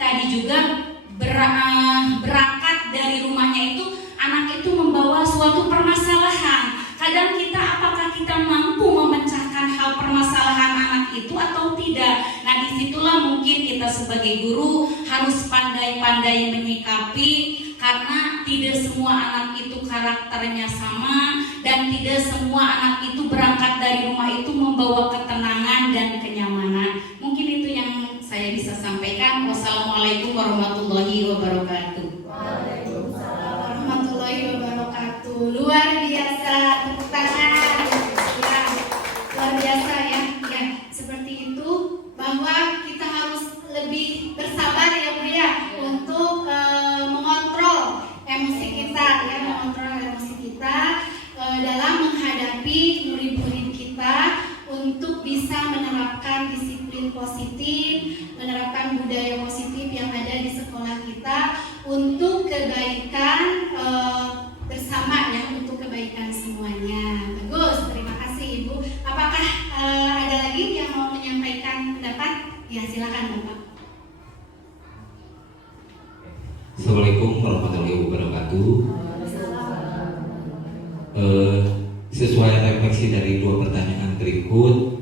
tadi juga berangkat dari rumahnya itu, anak itu membawa suatu permasalahan. Kadang kita, apakah kita mampu memecahkan hal permasalahan anak itu atau tidak. Nah, disitulah mungkin kita sebagai guru harus pandai-pandai menyikapi, karena tidak semua anak itu karakternya sama, dan tidak semua anak itu berangkat dari rumah itu membawa ketenangan dan kenyamanan. Mungkin itu yang saya bisa sampaikan. Wassalamualaikum warahmatullahi wabarakatuh. Waalaikumsalam warahmatullahi wabarakatuh. Luar biasa, tepuk tangan. Ya, luar biasa ya. Ya, seperti itu, bahwa kita harus lebih bersabar ya Bu ya, untuk mengontrol emosi kita ya, mengontrol emosi kita dalam menghadapi murid-murid kita, untuk bisa menerapkan disiplin positif, menerapkan budaya positif yang ada di sekolah kita untuk kebaikan bersama ya, untuk kebaikan semuanya. Bagus, terima kasih Ibu. Apakah ada lagi yang mau menyampaikan pendapat? Ya, silakan Bapak. Assalamualaikum warahmatullahi wabarakatuh. Sesuai refleksi dari dua pertanyaan berikut,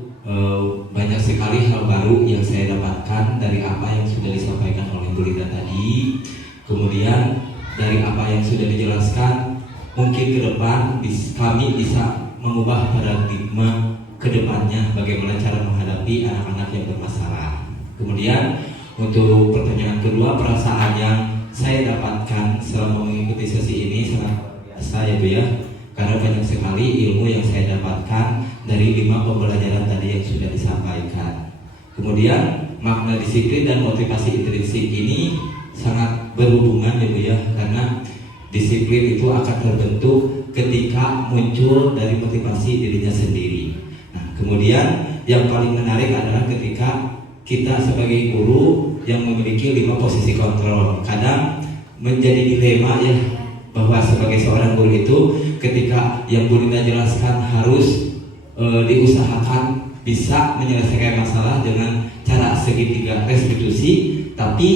banyak sekali hal baru yang saya dapatkan dari apa yang sudah disampaikan oleh Bu Linda tadi. Kemudian dari apa yang sudah dijelaskan, mungkin ke depan kami bisa mengubah paradigma ke depannya bagaimana cara menghadapi anak-anak yang bermasalah. Kemudian untuk pertanyaan kedua, perasaan yang saya dapatkan selama mengikuti sesi ini sangat luar biasa ya Bu ya, karena banyak sekali ilmu yang saya dapatkan dari 5 pembelajaran tadi yang sudah disampaikan. Kemudian makna disiplin dan motivasi intrinsik ini sangat berhubungan ya Bu ya, karena disiplin itu akan terbentuk ketika muncul dari motivasi dirinya sendiri. Nah, kemudian yang paling menarik adalah ketika kita sebagai guru yang memiliki 5 posisi kontrol. Kadang menjadi dilema ya, bahwa sebagai seorang guru itu ketika yang Bu Linda jelaskan harus diusahakan bisa menyelesaikan masalah dengan cara segitiga restitusi, tapi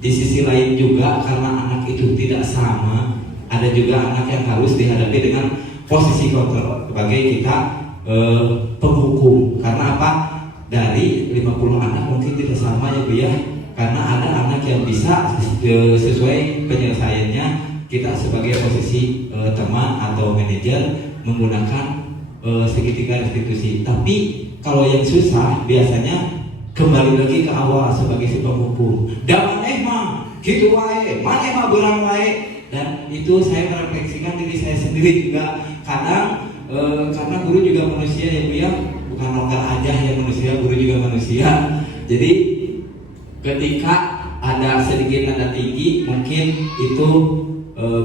di sisi lain juga karena anak itu tidak sama, ada juga anak yang harus dihadapi dengan posisi kontrol sebagai kita penghukum. Karena apa? Dari 50 anak mungkin tidak sama ya Bu ya, karena ada anak yang bisa sesuai penyelesaiannya kita sebagai posisi teman atau manajer menggunakan segitiga restitusi. Tapi kalau yang susah biasanya kembali lagi ke awal sebagai si penghukum. Dan maneh mah gitu wae, maneh mah berang wae. Dan itu saya merefleksikan diri saya sendiri juga. Kadang karena guru juga manusia ya Bu ya, bukan lokal aja yang manusia, guru juga manusia. Jadi ketika ada sedikit nada tinggi mungkin itu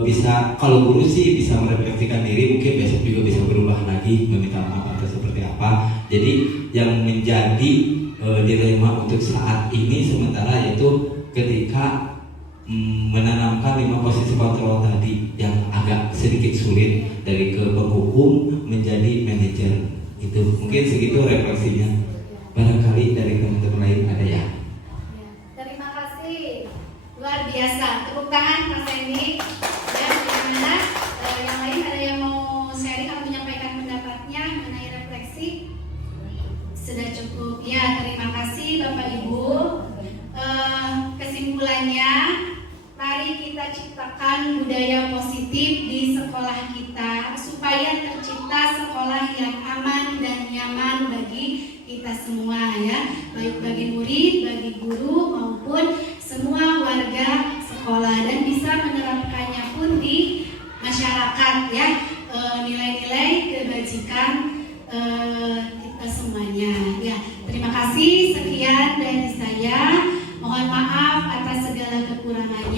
bisa, kalau guru sih bisa merefleksikan diri, mungkin besok juga bisa berubah lagi, meminta maaf atau seperti apa. Jadi yang menjadi dilema untuk saat ini sementara yaitu ketika menanamkan 5 posisi kontrol tadi yang agak sedikit sulit dari ke penghukum menjadi manajer. Itu mungkin segitu refleksinya. Barangkali dari teman-teman lain ada ya. Terima kasih, luar biasa. Tepuk tangan Mas Hendy. Ya, bagaimana yang lain ada yang mau sharing atau menyampaikan pendapatnya mengenai refleksi? Sudah cukup. Ya, terima kasih Bapak Ibu. Kesimpulannya, mari kita ciptakan budaya positif di sekolah kita supaya tercipta sekolah yang aman dan nyaman bagi kita semua ya, baik bagi murid, bagi guru maupun semua warga sekolah, dan bisa menerapkannya pun di masyarakat ya, nilai-nilai kebajikan kita semuanya ya. Terima kasih, sekian dari saya. Mohon maaf atas segala kekurangannya.